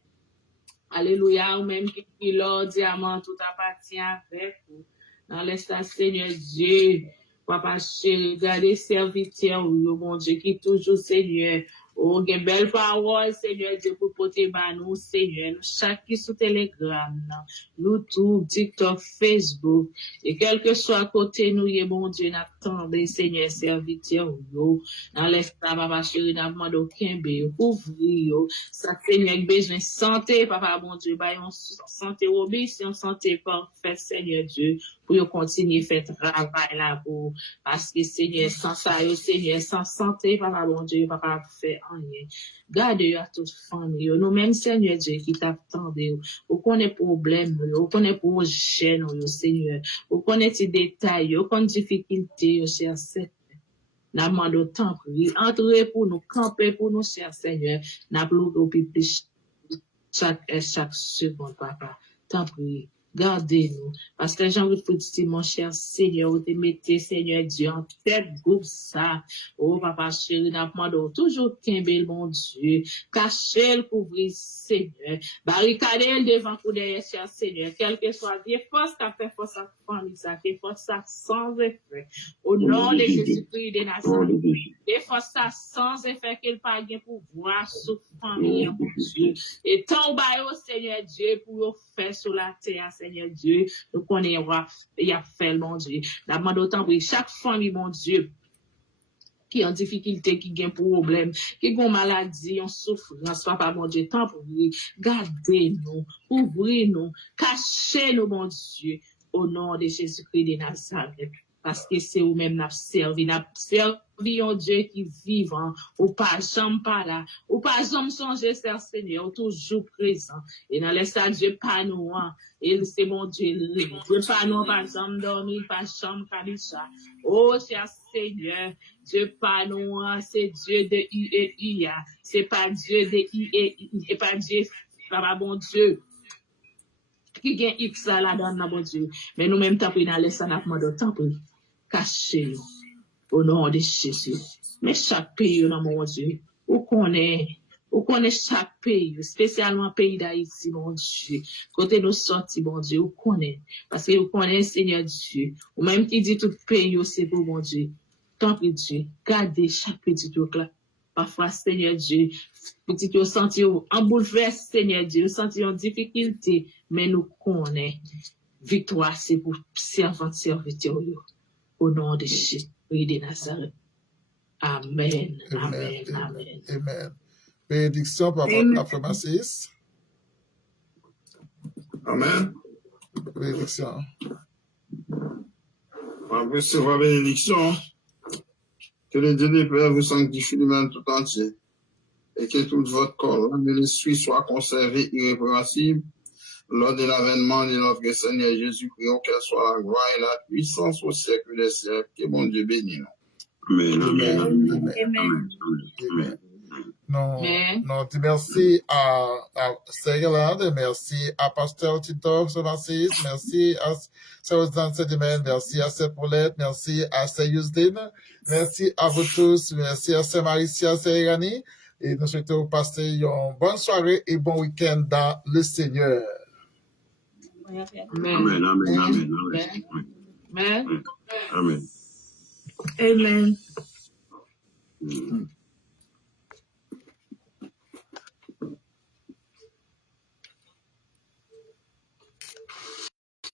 Alléluia, ou même qui l'or, diamant, tout appartient avec vous. Dans l'espace, Seigneur Dieu, papa chéri, regardez serviteur, mon Dieu, qui toujours, Seigneur, oh, une belle parole, Seigneur Dieu, pour porter nous, Seigneur, nous, chaque qui sous Telegram, YouTube, TikTok, Facebook, et quel que soit côté nous, mon Dieu, n'attendez, Seigneur, serviteur, dans l'espace, papa chéri, n'a demandé aucun bé, ouvrir, ça, Seigneur, besoin de santé, papa, mon Dieu, santé obéissance, santé parfaite, Seigneur Dieu, pour continuer à faire travail là pour, parce que Seigneur, sans ça, Seigneur, sans santé, papa, mon Dieu, papa, faire rien. Gardez à toute famille, nous-mêmes, Seigneur Dieu, qui t'attendez, vous connaissez problème, vous connaissez projet, Seigneur, vous connaissez détails, vous connaissez difficultés, cher Seigneur. N'a demandé autant pour lui, entrer pour nous, camper pour nous, cher Seigneur, n'a plus plus chaque seconde, papa. Tant pis. Gardez-nous. Parce que j'ai envie de dire, mon cher Seigneur, vous te mettez, Seigneur Dieu, en tête groupe ça. Oh, papa chéri, n'a demandé toujours qu'un bel mon Dieu. Cachez-le, couvrir, Seigneur. Barricadez-le devant pour derrière, cher Seigneur. Quel que soit Dieu, force qu'a fait force à famille, ça fait force ça sans effet. Au nom de Jésus-Christ de Nazareth. Des forces ça sans effet qu'il pas bien pour voir sous famille, mon Dieu. Et tant bas, Seigneur Dieu, pour faire sur la terre, Seigneur Dieu, nous connaissons, il a fait, mon Dieu. La demande autant pour chaque famille, mon Dieu, qui est en difficulté, qui a un problème, qui a une maladie, en souffrance, papa, mon Dieu, tant pour lui, gardez-nous, ouvrez-nous, cachez-nous, mon Dieu, au nom de Jésus-Christ de Nazareth. Parce que c'est vous-même n'a servi un Dieu qui est vivant, ou pas jamais pas là, ou pas jamais songer, Seigneur, toujours présent. Et dans l'espace Dieu pas nous, et c'est mon Dieu, Dieu pas nous, pas jamais dormir, pas jamais cabicha. Oh, cher Seigneur, Dieu pas nous, c'est Dieu de I, c'est pas Dieu de I, c'est pas Dieu, papa bon Dieu. Qui gagne X là dans mon Dieu. Mais nous-mêmes, tant pis, dans l'espace, n'a pas de temps pour cacher au nom de Jésus. Mais chaque pays, mon Dieu, où connaît chaque pays, spécialement pays d'Haïti, mon Dieu. Côté nous sortis, mon Dieu, où connaît. Parce que vous connaissez, Seigneur Dieu. Ou même qui dit tout pays, c'est pour mon Dieu. Tant pis, Dieu, gardez chaque petit truc là. Parfois, Seigneur Dieu, petit peu senti en bouleverse, Seigneur Dieu, senti en difficulté, mais nous connaissons. Victoire, c'est pour serviteur. Au nom de Jésus de Nazareth. Amen. Amen. Amen. Amen. Bénédiction par la pharmaciste. Amen. Bénédiction. On recevoir bénédiction. Que le Dieu des Pères vous sanctifie lui-même tout entier. Et que tout votre corps, l'esprit soit conservé irrépréhensible lors de l'avènement de notre Seigneur Jésus-Christ, qu'elle soit la gloire et la puissance au siècle des siècles. Que bon Dieu bénisse nous. Amen. Amen. Amen. Amen. Non, merci à Seigneur, merci à Pasteur Tito Sonasis, merci à Sœur Sédimène, merci à Sœur Paulette, merci à Sœur Yusdine, merci à vous tous, merci à Sœur Maricia, Sœur Irani, et nous souhaitons passer une bonne soirée et bon week-end dans le Seigneur. Amen. Amen. Amen. Amen. Amen. Amen. Amen.